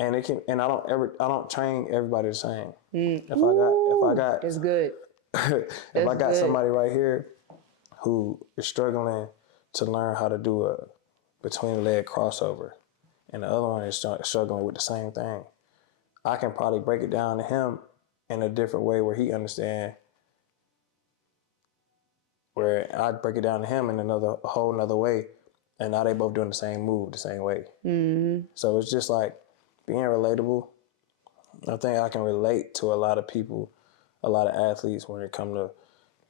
I don't train everybody the same. If I got it's good. if I got somebody right here who is struggling to learn how to do a between leg crossover, and the other one is struggling with the same thing, I can probably break it down to him in a different way where he understand. Where I break it down to him in a whole nother way, and now they both doing the same move the same way. So it's just like being relatable. I think I can relate to a lot of people, a lot of athletes when it comes to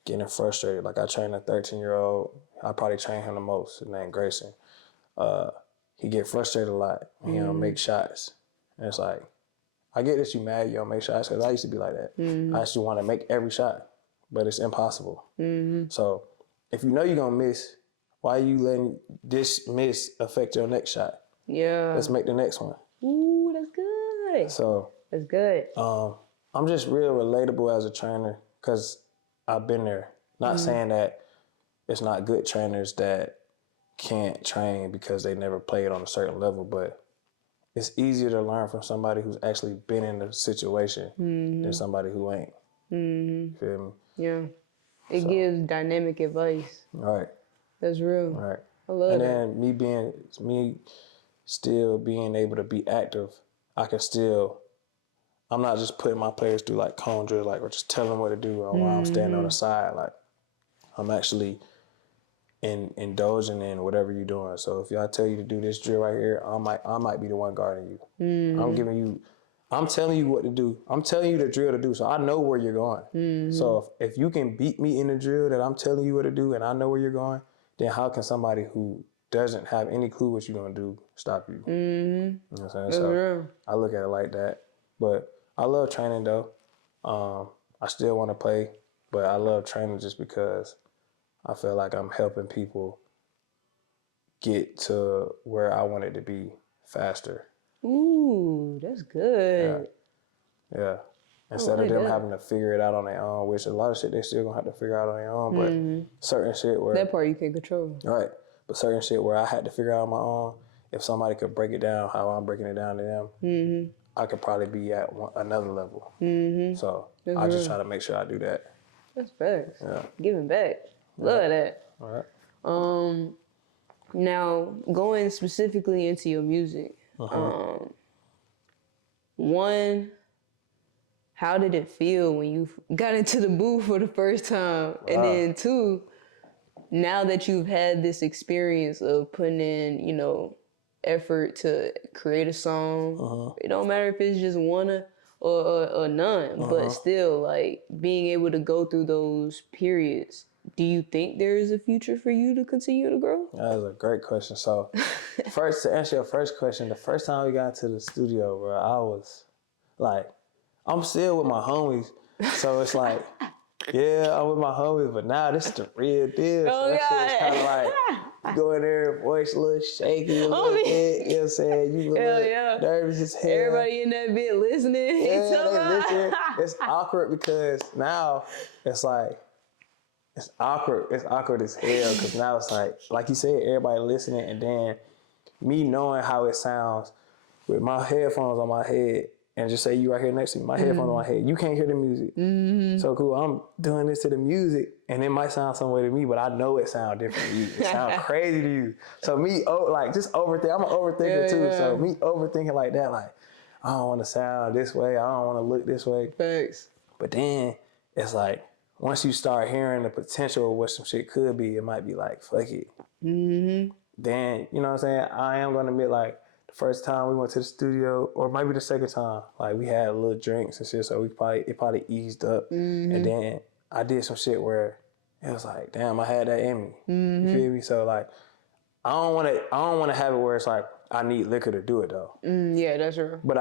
getting frustrated. Like I train a 13-year-old. I probably train him the most. His name Grayson. He get frustrated a lot when he don't make shots. And it's like, I get that you mad you don't make shots because I used to be like that. I used to want to make every shot, but it's impossible. So if you know you're going to miss, why are you letting this miss affect your next shot? Yeah. Let's make the next one. Ooh, that's good. So that's good. I'm just real relatable as a trainer because I've been there. Not saying that it's not good trainers that can't train because they never played on a certain level, but it's easier to learn from somebody who's actually been in the situation than somebody who ain't. You feel me? Yeah. It gives dynamic advice. Right. That's real. Right. I love And that. then me still being able to be active, I'm not just putting my players through like cone drills, like, or just telling them what to do or while I'm standing on the side. Like, I'm actually indulging in whatever you're doing. So if y'all tell you to do this drill right here, I might be the one guarding you. I'm telling you what to do. I'm telling you the drill to do, so I know where you're going. So if you can beat me in the drill that I'm telling you what to do and I know where you're going, then how can somebody who doesn't have any clue what you're gonna do stop you? You know what I'm saying? That's So real. I look at it like that. But I love training though. I still want to play, but I love training just because I feel like I'm helping people get to where I want it to be faster. Ooh, that's good. Yeah. I Instead of like them that. having to figure it out on their own, which a lot of shit they still gonna have to figure out on their own, but certain shit where That part you can control. right, but certain shit where I had to figure out on my own, if somebody could break it down how I'm breaking it down to them, I could probably be at another level. So That's I just real. try to make sure I do that. That's facts. Yeah. Giving back. Love that. All right. Now, going specifically into your music, one, how did it feel when you got into the booth for the first time? And then two, now that you've had this experience of putting in, effort to create a song, it don't matter if it's just one or none, but still, like, being able to go through those periods, do you think there is a future for you to continue to grow? That is a great question. So, first, to answer your first question, the first time we got to the studio, bro, I was like, I'm still with my homies. So it's like, yeah, I'm with my homies, but now this is the real deal. So Oh, that shit's God. kind of like, you go in there, voice a little shaky a little bit, you know what I'm saying? You a Hell little yeah. nervous as hell. Everybody in that bit listening. Yeah, they listen. It's awkward because now it's like, it's awkward. It's awkward as hell because now it's like you said, everybody listening, and then me knowing how it sounds with my headphones on my head, and just say you right here next to me, my headphones on my head, you can't hear the music. So cool, I'm doing this to the music, and it might sound some way to me, but I know it sounds different to you. It sounds crazy to you. So me, just overthink. I'm an overthinker too. So me overthinking like that, like, I don't want to sound this way. I don't want to look this way. Thanks. But then it's like, once you start hearing the potential of what some shit could be, it might be like, fuck it. Then, you know what I'm saying? I am going to admit, like, the first time we went to the studio, or maybe the second time, like, we had little drinks and shit, so it probably eased up. And then I did some shit where it was like, damn, I had that in me. You feel me? So, like, I don't want to have it where it's like, I need liquor to do it, though. Yeah, that's true. But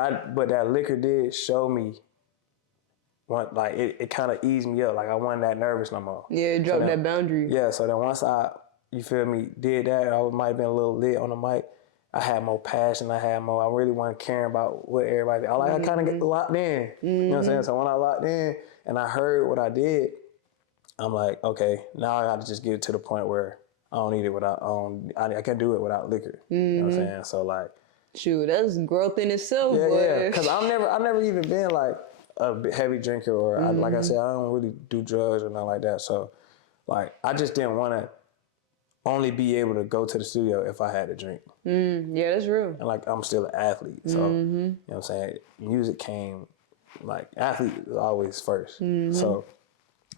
that liquor did show me, it kind of eased me up. Like, I wasn't that nervous no more. Yeah, it dropped that boundary. Yeah, so then once you feel me, did that, I might have been a little lit on the mic. I had more passion. I really wasn't caring about what everybody did. I kind of get locked in. You know what I'm saying? So when I locked in and I heard what I did, I'm like, okay, now I got to just get it to the point where I don't need it I can do it without liquor. You know what I'm saying? So like, shoot, that's growth in itself. yeah, because I've never even been like a heavy drinker or like I said, I don't really do drugs or nothing like that. So like, I just didn't want to only be able to go to the studio if I had to drink. Yeah, that's real. And like, I'm still an athlete. So, you know what I'm saying? Music came, like, athlete was always first. So,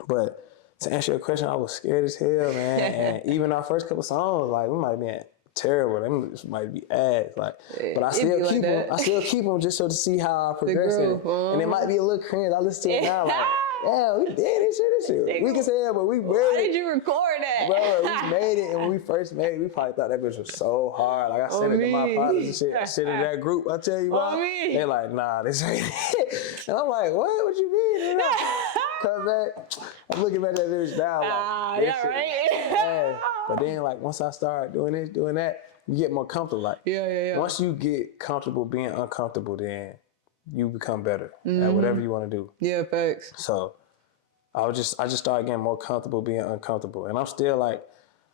but to answer your question, I was scared as hell, man. And even our first couple songs, like, we might have been terrible. Them just might be ass. Like, but I still keep them. I still keep them just so to see how I progress in it. And it might be a little cringe. I listen to it now, like, yeah, we did this shit. We can say it, but we made it. Why did you record that? Bro, we made it, and when we first made it, we probably thought that bitch was so hard. Like, I sent it to my partners and shit. I sent it to that group, I tell you what. They're like, nah, this ain't it. And I'm like, what you mean? Come back. I'm looking at that bitch now, like, yeah, right? But then, like, once I start doing this, doing that, you get more comfortable. Like, yeah. Once you get comfortable being uncomfortable, then you become better at whatever you want to do. Yeah, facts. So I just started getting more comfortable being uncomfortable. And I still,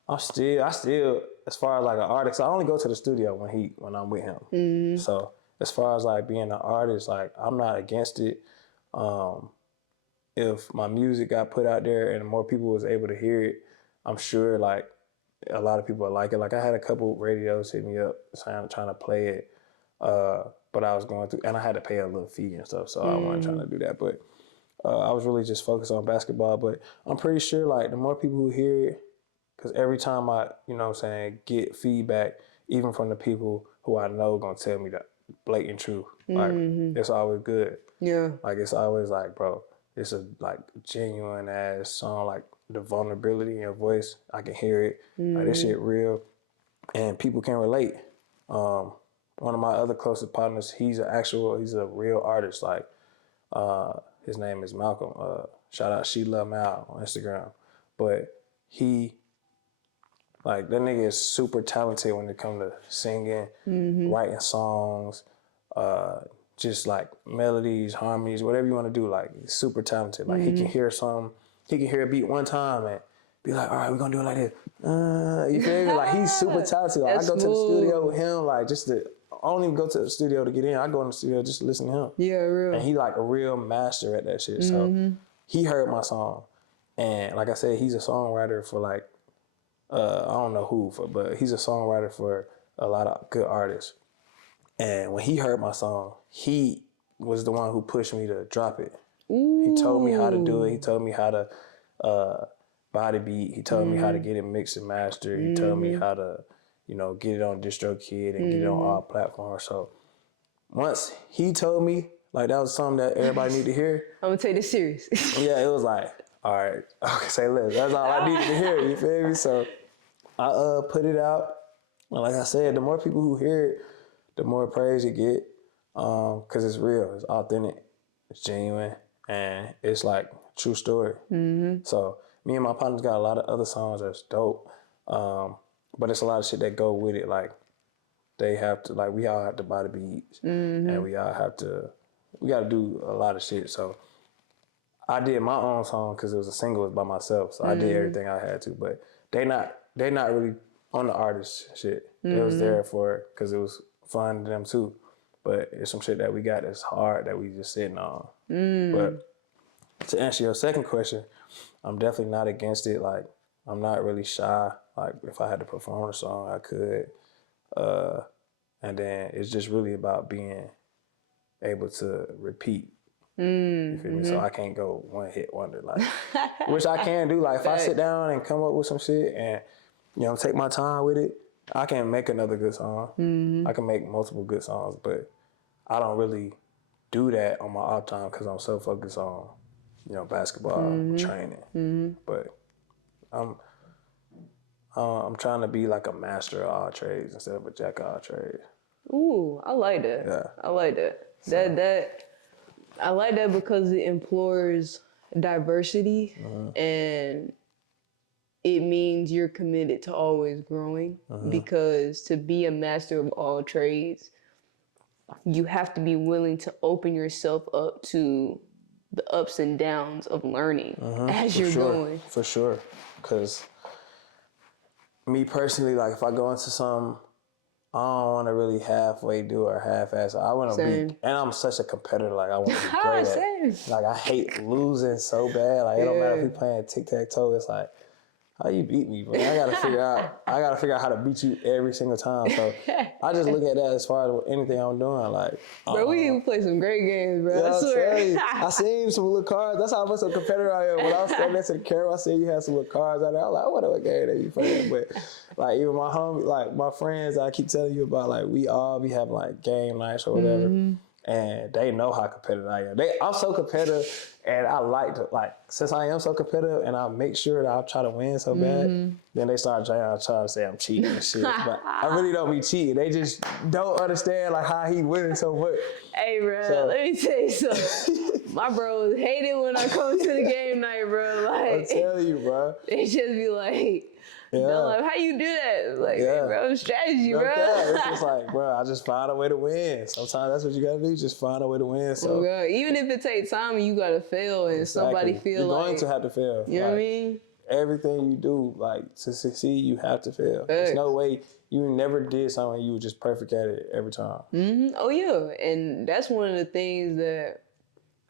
as far as like an artist, I only go to the studio when I'm with him. So as far as like being an artist, like, I'm not against it. If my music got put out there and more people was able to hear it, I'm sure like a lot of people like it. Like I had a couple radios hit me up saying trying to play it, but I was going through, and I had to pay a little fee and stuff, so I wasn't trying to do that. But I was really just focused on basketball. But I'm pretty sure like the more people who hear it, because every time I, you know what I'm saying, get feedback, even from the people who I know gonna tell me the blatant truth. Like it's always good. Yeah. Like it's always like, bro, it's a like genuine ass song. Like the vulnerability in your voice, I can hear it. Like this shit real, and people can relate. One of my other closest partners, he's a real artist. Like his name is Malcolm. Shout out She Love Mal on Instagram. But he, like, that nigga is super talented when it comes to singing, writing songs, just like melodies, harmonies, whatever you want to do. Like, he's super talented. Like, he can hear he can hear a beat one time and be like, all right, we're gonna do it like this. You feel me? Like, he's super talented. Like, I go to the studio with him, like, I don't even go to the studio to get in. I go in the studio just to listen to him. Yeah, real. And he like a real master at that shit. So he heard my song. And like I said, he's a songwriter for like, I don't know who, but he's a songwriter for a lot of good artists. And when he heard my song, he was the one who pushed me to drop it. Ooh. He told me how to do it. He told me how to buy the beat. He told me how to get it mixed and mastered. He told me how to, you know, get it on DistroKid and get it on all platforms. So once he told me, like, that was something that everybody needed to hear. I'm gonna take this serious. Yeah, it was like, all right, okay, say less. That's all I needed to hear, you feel me? So I put it out. And like I said, the more people who hear it, the more praise you get. Cause it's real, it's authentic, it's genuine, and it's like true story. So me and my partners got a lot of other songs that's dope. But it's a lot of shit that go with it. Like they have to, like we all have to buy the beats, and we got to do a lot of shit. So I did my own song because it was a single, it was by myself. So I did everything I had to. But they not really on the artist shit. They was there for it because it was fun to them too. But it's some shit that we got that's hard that we just sitting on. But to answer your second question, I'm definitely not against it. Like, I'm not really shy. Like, if I had to perform a song, I could. And then it's just really about being able to repeat. You feel me? So I can't go one hit wonder, like, which I can do. Like, if I sit down and come up with some shit and, you know, take my time with it, I can make another good song. I can make multiple good songs, but I don't really do that on my off time because I'm so focused on, you know, basketball, training. But I'm trying to be like a master of all trades instead of a jack of all trades. Ooh, I like that. Yeah. I like that. I like that because it implores diversity and it means you're committed to always growing because to be a master of all trades, you have to be willing to open yourself up to the ups and downs of learning as you're going. For sure. Because me personally, like if I go into something, I don't want to really halfway do or half-ass. I want to be, and I'm such a competitor. Like I want to be great at it. Like I hate losing so bad. Like it don't matter if we playing tic-tac-toe. It's like, how you beat me, bro? I gotta figure out how to beat you every single time. So I just look at that as far as anything I'm doing. Like, bro, we even play some great games, bro. Yeah, I swear. I seen some little cards. That's how much of a competitor I am. When I was standing next to the camera, I seen you had some little cards out there. I was like, what game they be playing? But like even my homie, like my friends, I keep telling you about, like we all be having like game nights or whatever. And they know how competitive I am. I'm so competitive, and I like to, like, since I am so competitive and I make sure that I try to win so bad, then they start trying to say I'm cheating and shit. But I really don't be cheating. They just don't understand like how he winning so much. Hey, bro, let me tell you something. My bros hate it when I come to the game night, bro. Like, I'm telling you, bro. They just be like, like, how you do that? Like, hey, bro, strategy, bro. It's just like, bro, I just find a way to win. Sometimes that's what you gotta do, just find a way to win. So even if it takes time and you gotta fail and somebody feel you're like... going to have to fail. You know what I mean? Everything you do, like, to succeed, you have to fail. There's no way you never did something you were just perfect at it every time. Oh, yeah. And that's one of the things that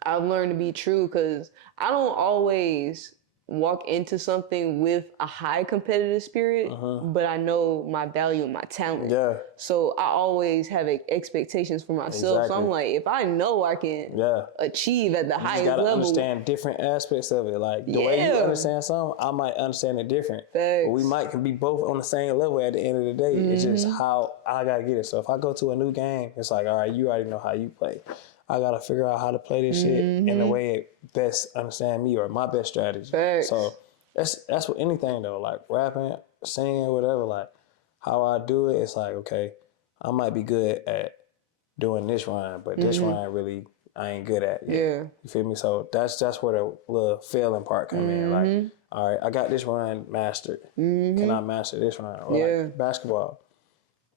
I've learned to be true because I don't always walk into something with a high competitive spirit, but I know my value and my talent. Yeah. So I always have expectations for myself. So I'm Exactly. like, if I know I can achieve at the You just highest gotta level, understand different aspects of it. Like the way you understand something, I might understand it different. Facts. But we might can be both on the same level at the end of the day. It's just how I gotta get it. So if I go to a new game, it's like, all right, you already know how you play. I gotta figure out how to play this shit in the way it best understand me or my best strategy. Facts. So that's with anything though, like rapping, singing, whatever. Like how I do it, it's like, okay, I might be good at doing this rhyme, but this rhyme really I ain't good at yet. Yeah. You feel me? So that's where the little failing part come in. Like, all right, I got this rhyme mastered. Can I master this rhyme? Or like basketball,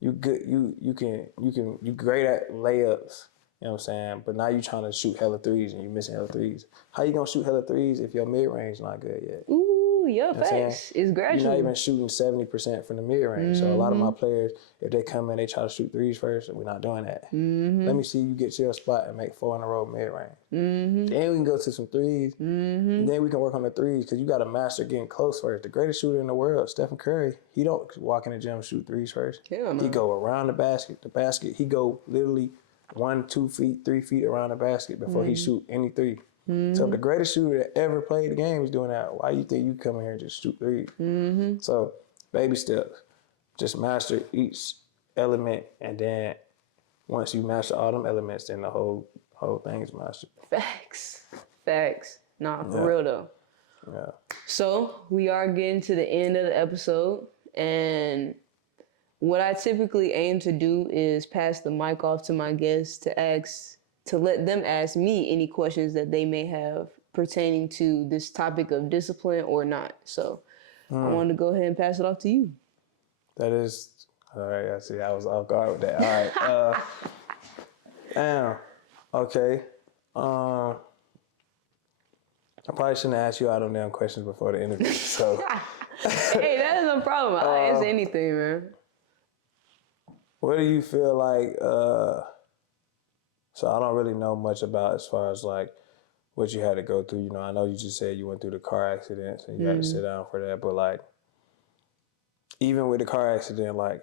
you good, you great at layups. You know what I'm saying? But now you trying to shoot hella threes and you missing hella threes. How you gonna shoot hella threes if your mid range not good yet? Ooh, yeah, You know facts. It's gradual. You're not even shooting 70% from the mid range. So a lot of my players, if they come in, they try to shoot threes first. We're not doing that. Let me see you get to your spot and make 4 in a row mid range. Then we can go to some threes. And then we can work on the threes because you got to master getting close first. The greatest shooter in the world, Stephen Curry, he don't walk in the gym and shoot threes first. Hell no. He go around the basket. He go literally 1, 2 feet, 3 feet around the basket before he shoot any three. So if the greatest shooter that ever played the game is doing that, why you think you come in here and just shoot threes? So baby steps, just master each element, and then once you master all them elements, then the whole thing is mastered. Facts. Nah, for real though. Yeah. So we are getting to the end of the episode, and what I typically aim to do is pass the mic off to my guests to let them ask me any questions that they may have pertaining to this topic of discipline or not. So I wanted to go ahead and pass it off to you. That is, all right, I see, I was off guard with that. All right. Damn. Okay. I probably shouldn't ask you all them damn questions before the interview. So Hey, that is no problem. I'll answer anything, man. what do you feel like, so I don't really know much about as far as like what you had to go through. You know, I know you just said you went through the car accidents and you had to sit down for that, but like, even with the car accident, like,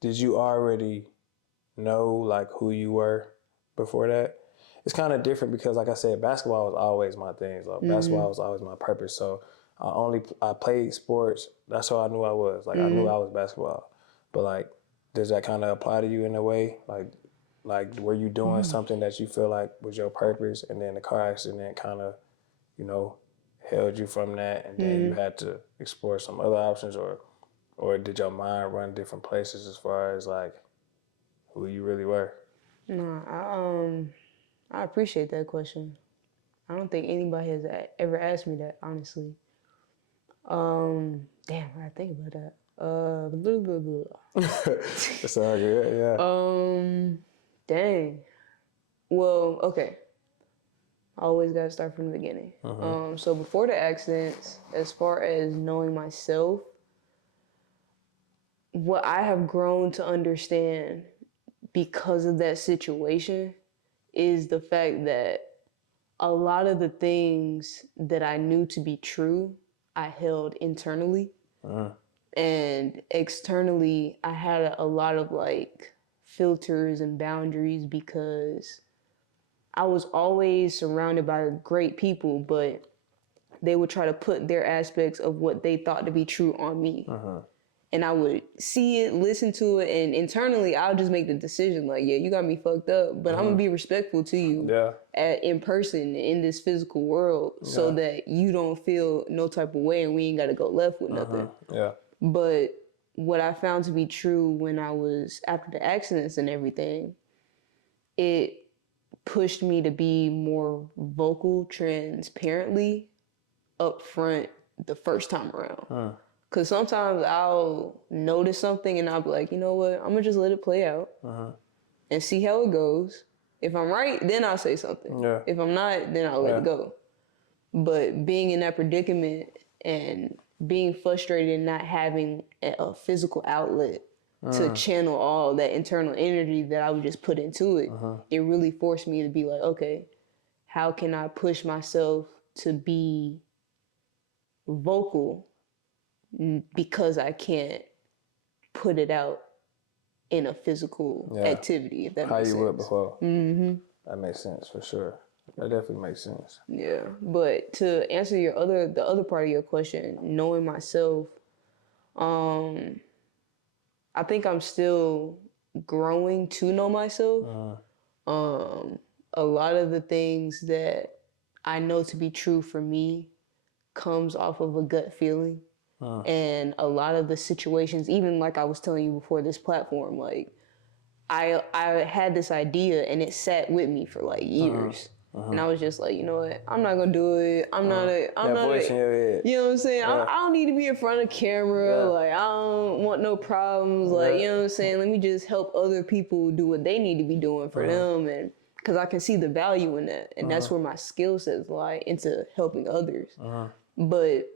did you already know like who you were before that? It's kind of different because, like I said, basketball was always my thing. So basketball was always my purpose. So I played sports. That's how I knew I was. Like I knew I was basketball. But like, does that kind of apply to you in a way? Like were you doing something that you feel like was your purpose, and then the car accident kind of, you know, held you from that, and then you had to explore some other options, or did your mind run different places as far as like who you really were? No, I appreciate that question. I don't think anybody has ever asked me that, honestly. Damn, I gotta think about that. Blah, blah, blah. That's all good, yeah. Dang. Well, okay. I always gotta start from the beginning. So before the accidents, as far as knowing myself, what I have grown to understand because of that situation is the fact that a lot of the things that I knew to be true, I held internally. And externally, I had a lot of like filters and boundaries because I was always surrounded by great people, but they would try to put their aspects of what they thought to be true on me. And I would see it, listen to it, and internally, I'll just make the decision like, yeah, you got me fucked up, but I'm gonna be respectful to you in person, in this physical world, so that you don't feel no type of way and we ain't gotta go left with nothing. But what I found to be true when I was, after the accidents and everything, it pushed me to be more vocal, transparently, upfront the first time around. Because sometimes I'll notice something and I'll be like, you know what, I'm gonna just let it play out and see how it goes. If I'm right, then I'll say something. If I'm not, then I'll let it go. But being in that predicament and being frustrated and not having a physical outlet to channel all that internal energy that I would just put into it, it really forced me to be like, okay, how can I push myself to be vocal because I can't put it out in a physical activity, if that How makes you sense. would before. That makes sense for sure. That definitely makes sense. Yeah, but to answer the other part of your question, knowing myself, I think I'm still growing to know myself. A lot of the things that I know to be true for me comes off of a gut feeling. And a lot of the situations, even like I was telling you before this platform, like I had this idea and it sat with me for like years. And I was just like, you know what? I'm not gonna do it. I'm not voice in your head. you know what I'm saying? I don't need to be in front of camera. Like, I don't want no problems. Like, you know what I'm saying? Let me just help other people do what they need to be doing for them. And because I can see the value in that. And that's where my skill sets lie, into helping others. But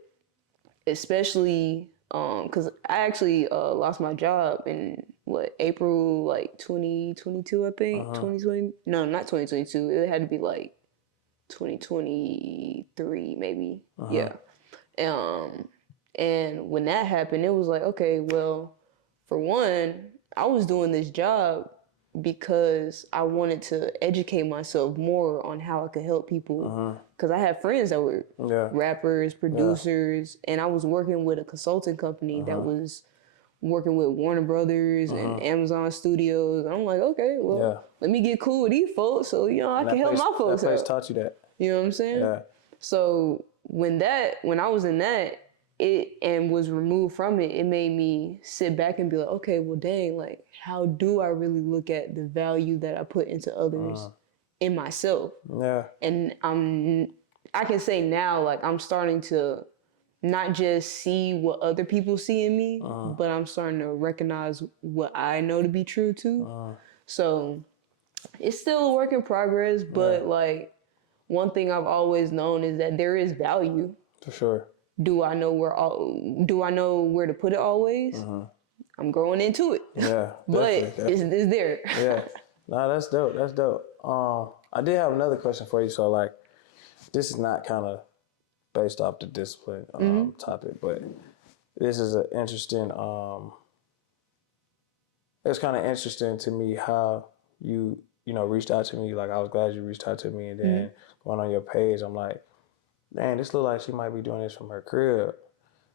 especially, because I actually lost my job in April, like 2022, I think. 2020. No, not 2022. It had to be like 2023, maybe. Yeah. And when that happened, it was like, okay, well, for one, I was doing this job because I wanted to educate myself more on how I could help people. Because I had friends that were rappers, producers, and I was working with a consulting company that was working with Warner Brothers and Amazon Studios. And I'm like, okay, well, let me get cool with these folks so, you know, I can help my folks That place out. taught you that. You know what I'm saying? Yeah. So when I was in that, and was removed from it, it made me sit back and be like, okay, well, dang, like, how do I really look at the value that I put into others in myself? Yeah. And I can say now, like, I'm starting to not just see what other people see in me, but I'm starting to recognize what I know to be true too. So it's still a work in progress, but like, one thing I've always known is that there is value. For sure. Do I know where to put it always? I'm growing into it. Yeah. But it's there. Yeah. Nah, that's dope. That's dope. I did have another question for you. So like, this is not kind of based off the discipline topic, but this is an interesting. It's kind of interesting to me how you reached out to me. Like, I was glad you reached out to me, and then going on your page, I'm like, dang, this look like she might be doing this from her crib.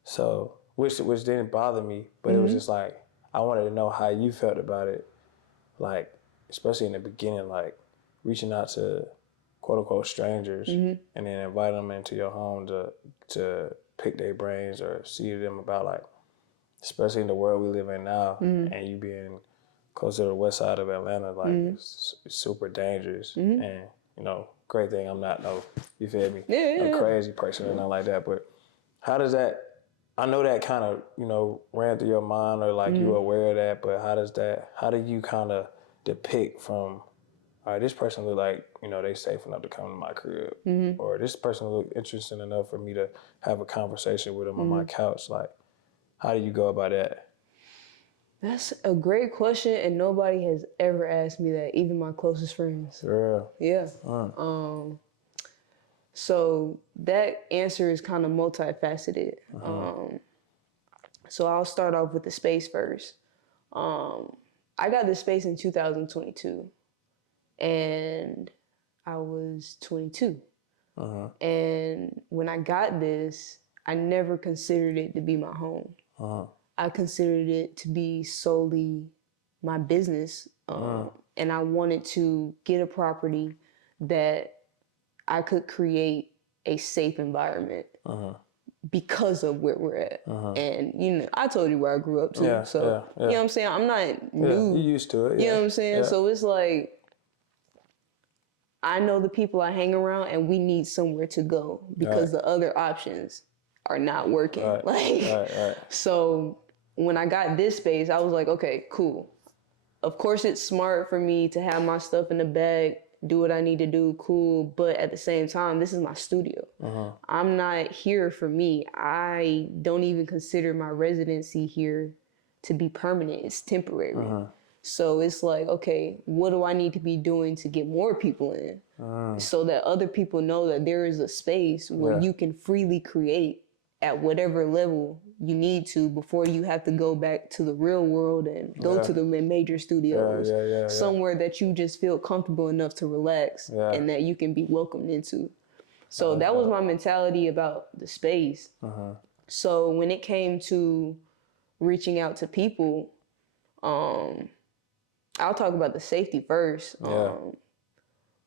So, which didn't bother me, but it was just like, I wanted to know how you felt about it. Like, especially in the beginning, like reaching out to quote unquote strangers and then inviting them into your home to pick their brains or see them about, like, especially in the world we live in now, and you being close to the west side of Atlanta, like it's super dangerous. And great thing I'm not you feel me, a crazy person or nothing like that. But how does that? I know that kind of ran through your mind, or like you were aware of that. But how do you kind of depict from, all right, this person look like they safe enough to come to my crib, or this person look interesting enough for me to have a conversation with them on my couch. Like, how do you go about that? That's a great question, and nobody has ever asked me that, even my closest friends. For real? Yeah. So that answer is kind of multifaceted. So I'll start off with the space first. I got this space in 2022, and I was 22. And when I got this, I never considered it to be my home. I considered it to be solely my business. And I wanted to get a property that I could create a safe environment because of where we're at. And, I told you where I grew up too. You know what I'm saying? I'm not new. You used to it. You know what I'm saying? So it's like, I know the people I hang around, and we need somewhere to go because the other options are not working. Right. So when I got this space, I was like, okay, cool. Of course, it's smart for me to have my stuff in the bag, do what I need to do, cool. But at the same time, this is my studio. I'm not here for me. I don't even consider my residency here to be permanent. It's temporary. So it's like, okay, what do I need to be doing to get more people in so that other people know that there is a space where you can freely create at whatever level you need to before you have to go back to the real world and go to the major studios, somewhere that you just feel comfortable enough to relax and that you can be welcomed into. So that was my mentality about the space. So when it came to reaching out to people, I'll talk about the safety first.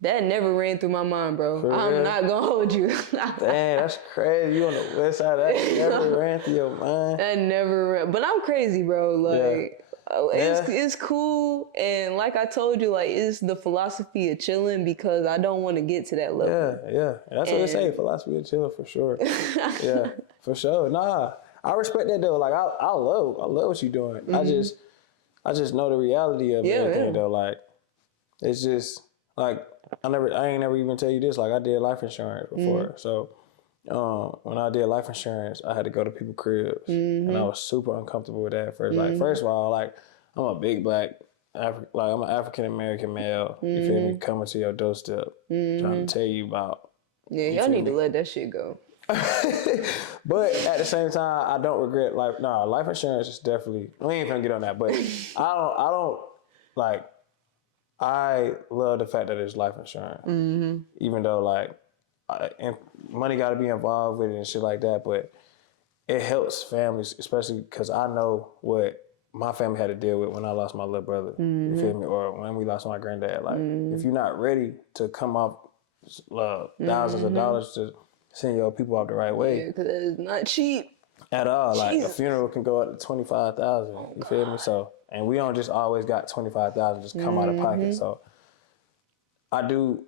That never ran through my mind, bro. I'm not gonna hold you. Dang, that's crazy. You on the west side, that never ran through your mind. That never ran. But I'm crazy, bro. Like, it's cool. And like I told you, like, it's the philosophy of chilling because I don't want to get to that level. Yeah. And that's what they say, philosophy of chilling for sure. Yeah, for sure. Nah, I respect that though. Like, I love what you're doing. I just know the reality of everything though. Like, it's just like I ain't never even tell you this. Like, I did life insurance before, so when I did life insurance, I had to go to people's cribs, and I was super uncomfortable with that at first. Like, first of all, like, I'm a big black, I'm an African American male. You feel me? Coming to your doorstep, trying to tell you about. Yeah, y'all need to let that shit go. But at the same time, I don't regret life insurance is definitely. We ain't gonna get on that, but I don't like. I love the fact that it's life insurance, even though like, and money got to be involved with it and shit like that. But it helps families, especially because I know what my family had to deal with when I lost my little brother. You feel me? Or when we lost my granddad. Like, if you're not ready to come off thousands of dollars to send your people out the right way, because it's not cheap at all. Like, a funeral can go up to $25,000. You feel me? So. And we don't just always got $25,000 just come out of pocket. So I do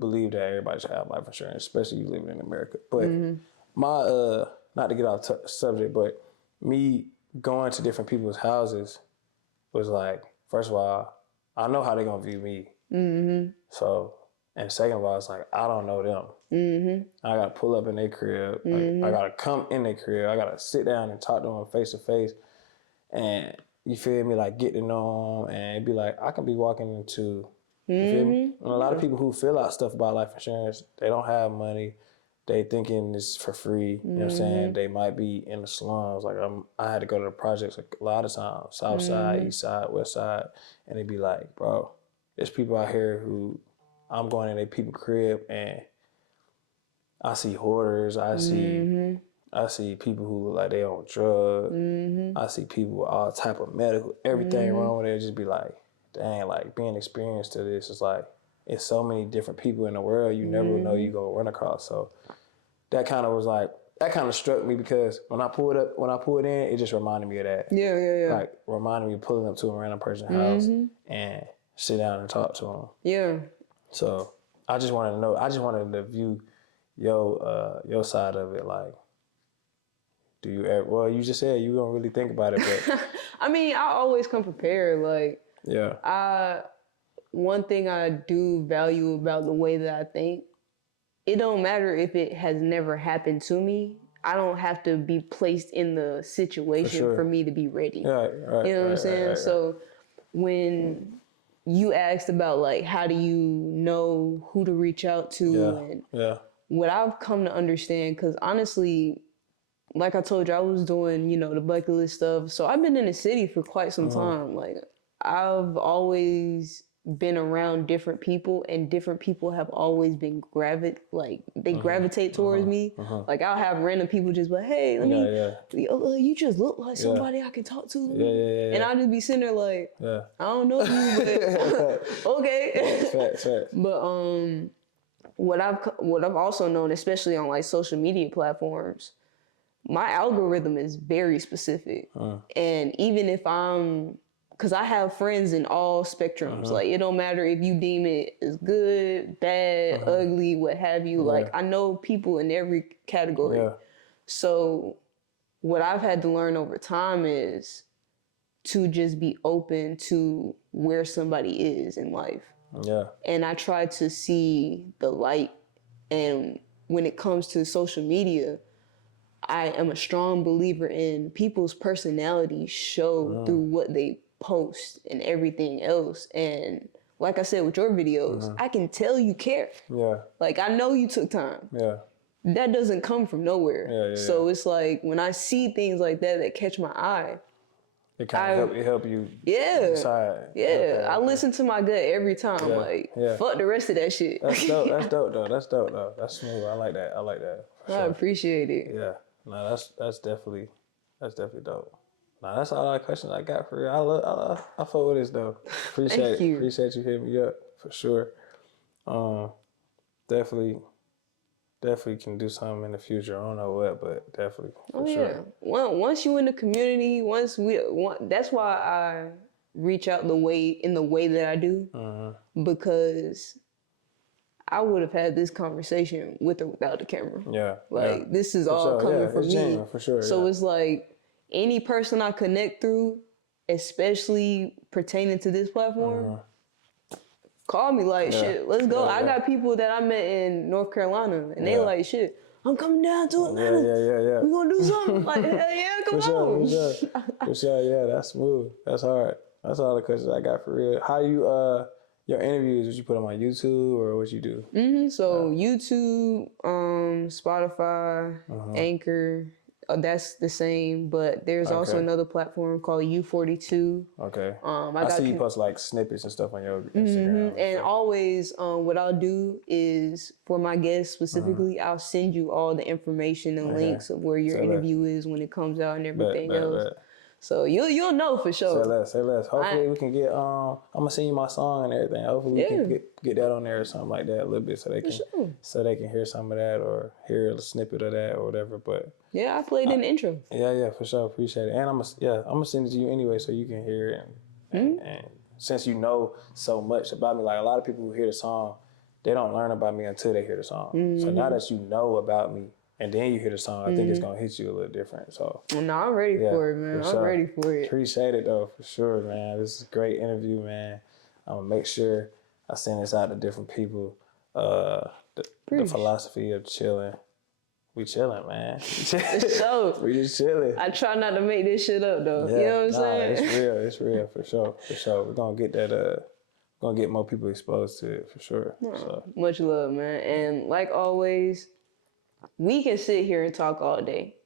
believe that everybody should have life insurance, especially you living in America. But my not to get off subject, but me going to different people's houses was like, first of all, I know how they're gonna view me. So, and second of all, it's like I don't know them. I gotta pull up in their crib. Like, I gotta come in their crib. I gotta sit down and talk to them face to face, and you feel me? Like, get to know them and be like, I can be walking into, you feel me? And a lot of people who fill out stuff about life insurance, they don't have money. They thinking it's for free. You know what I'm saying? They might be in the slums. Like, I had to go to the projects a lot of times, south side, east side, west side. And they be like, bro, there's people out here who I'm going in their people crib and I see hoarders. I see people who look like they on drugs. I see people with all type of medical, everything wrong with it. Just be like, dang, like, being experienced to this is like, it's so many different people in the world you never know you gonna run across. So that kind of struck me because when I pulled in, it just reminded me of that. Yeah. Like, reminded me of pulling up to a random person's house and sit down and talk to them. Yeah. So I just wanted to view your side of it, like. Do you ever, well, you just said you don't really think about it, but. I mean, I always come prepared. Like, one thing I do value about the way that I think, it don't matter if it has never happened to me. I don't have to be placed in the situation for me to be ready. Right, you know what I'm saying? Right. So when you asked about, like, how do you know who to reach out to and what I've come to understand, because honestly, like I told you, I was doing, the bucket list stuff. So I've been in the city for quite some time. Like, I've always been around different people, and different people have always been gravitate towards me. Like, I'll have random people just be like, hey, let me, you just look like somebody I can talk to. And I'll just be sitting there like, I don't know you, but okay. Facts. But what I've also known, especially on like social media platforms, my algorithm is very specific. And even if because I have friends in all spectrums, like, it don't matter if you deem it as good, bad, ugly, what have you. Like, I know people in every category. So what I've had to learn over time is to just be open to where somebody is in life. And I try to see the light. And when it comes to social media, I am a strong believer in people's personalities show through what they post and everything else. And like I said with your videos, I can tell you care. Like, I know you took time. that doesn't come from nowhere. Yeah, yeah, So yeah. it's like when I see things like that catch my eye, It kind of help you yeah, decide. yeah. Okay, I okay. listen to my gut every time. Yeah, Like, yeah. fuck the rest of that shit. That's dope. That's dope though. That's dope though. That's smooth. I like that. I like that for I sure. appreciate it. Yeah. No, that's definitely dope. Nah, that's all the questions I got for you. I fuck with this though. Appreciate Thank it. you. Appreciate you hitting me up for sure. Definitely can do something in the future. I don't know what, but definitely for sure. Once you in the community, that's why I reach out in the way that I do, because I would have had this conversation with or without the camera. Yeah. Like this is For all sure. coming Yeah, from it's me. genuine, for sure. So yeah. it's like any person I connect through, especially pertaining to this platform, call me like shit. Let's go. I got people that I met in North Carolina, and they like shit. I'm coming down to Atlanta. Yeah. We gonna do something. Like hell yeah, come on. For sure. Yeah, that's smooth. That's hard. That's all the questions I got for real. How you your interviews? Would you put them on YouTube or what you do? So YouTube, Spotify, Anchor, that's the same. But there's also Okay. another platform called U42. Okay. I see you post like snippets and stuff on your Instagram. And always, what I'll do is for my guests specifically, I'll send you all the information and links of where your interview is when it comes out and everything else. Bet. So you'll know for sure. Say less. Hopefully we can get I'm gonna send you my song and everything. Hopefully we can get that on there or something like that a little bit so they can hear some of that or hear a snippet of that or whatever. But yeah, I played in the intro. Yeah, for sure. Appreciate it. And I'm gonna send it to you anyway so you can hear it and since you know so much about me, like a lot of people who hear the song, they don't learn about me until they hear the song. So now that you know about me and then you hear the song, I think it's gonna hit you a little different. So no, I'm ready for it, man. I'm ready for it. Appreciate it though, for sure, man. This is a great interview, man. I'm gonna make sure I send this out to different people. The philosophy of chilling. We chilling, man. So we just chilling. I try not to make this shit up though. You know what I'm saying? It's real for sure. We're gonna get that gonna get more people exposed to it for sure. So. Much love, man. And like always, we can sit here and talk all day,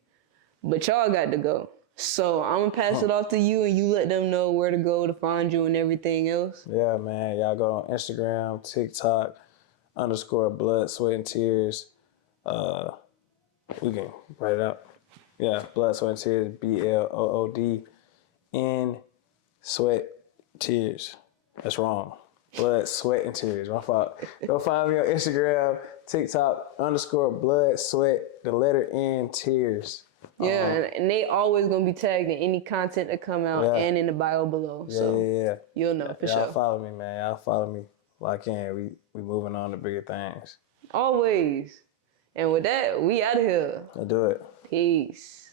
but y'all got to go. So I'm gonna pass it off to you, and you let them know where to go to find you and everything else. Yeah, man. Y'all go on Instagram, TikTok, _blood, sweat, and tears. We can write it out. Yeah, blood, sweat, and tears. BLOOD, sweat, tears. That's wrong. Blood, sweat, and tears. My fault. Go find me on Instagram, TikTok, _blood, sweat, the letter N, tears. Yeah, and they always gonna be tagged in any content that come out and in the bio below. So you'll know for sure. Y'all follow me, man. Y'all follow me. Lock in. We moving on to bigger things. Always. And with that, we out of here. Let's do it. Peace.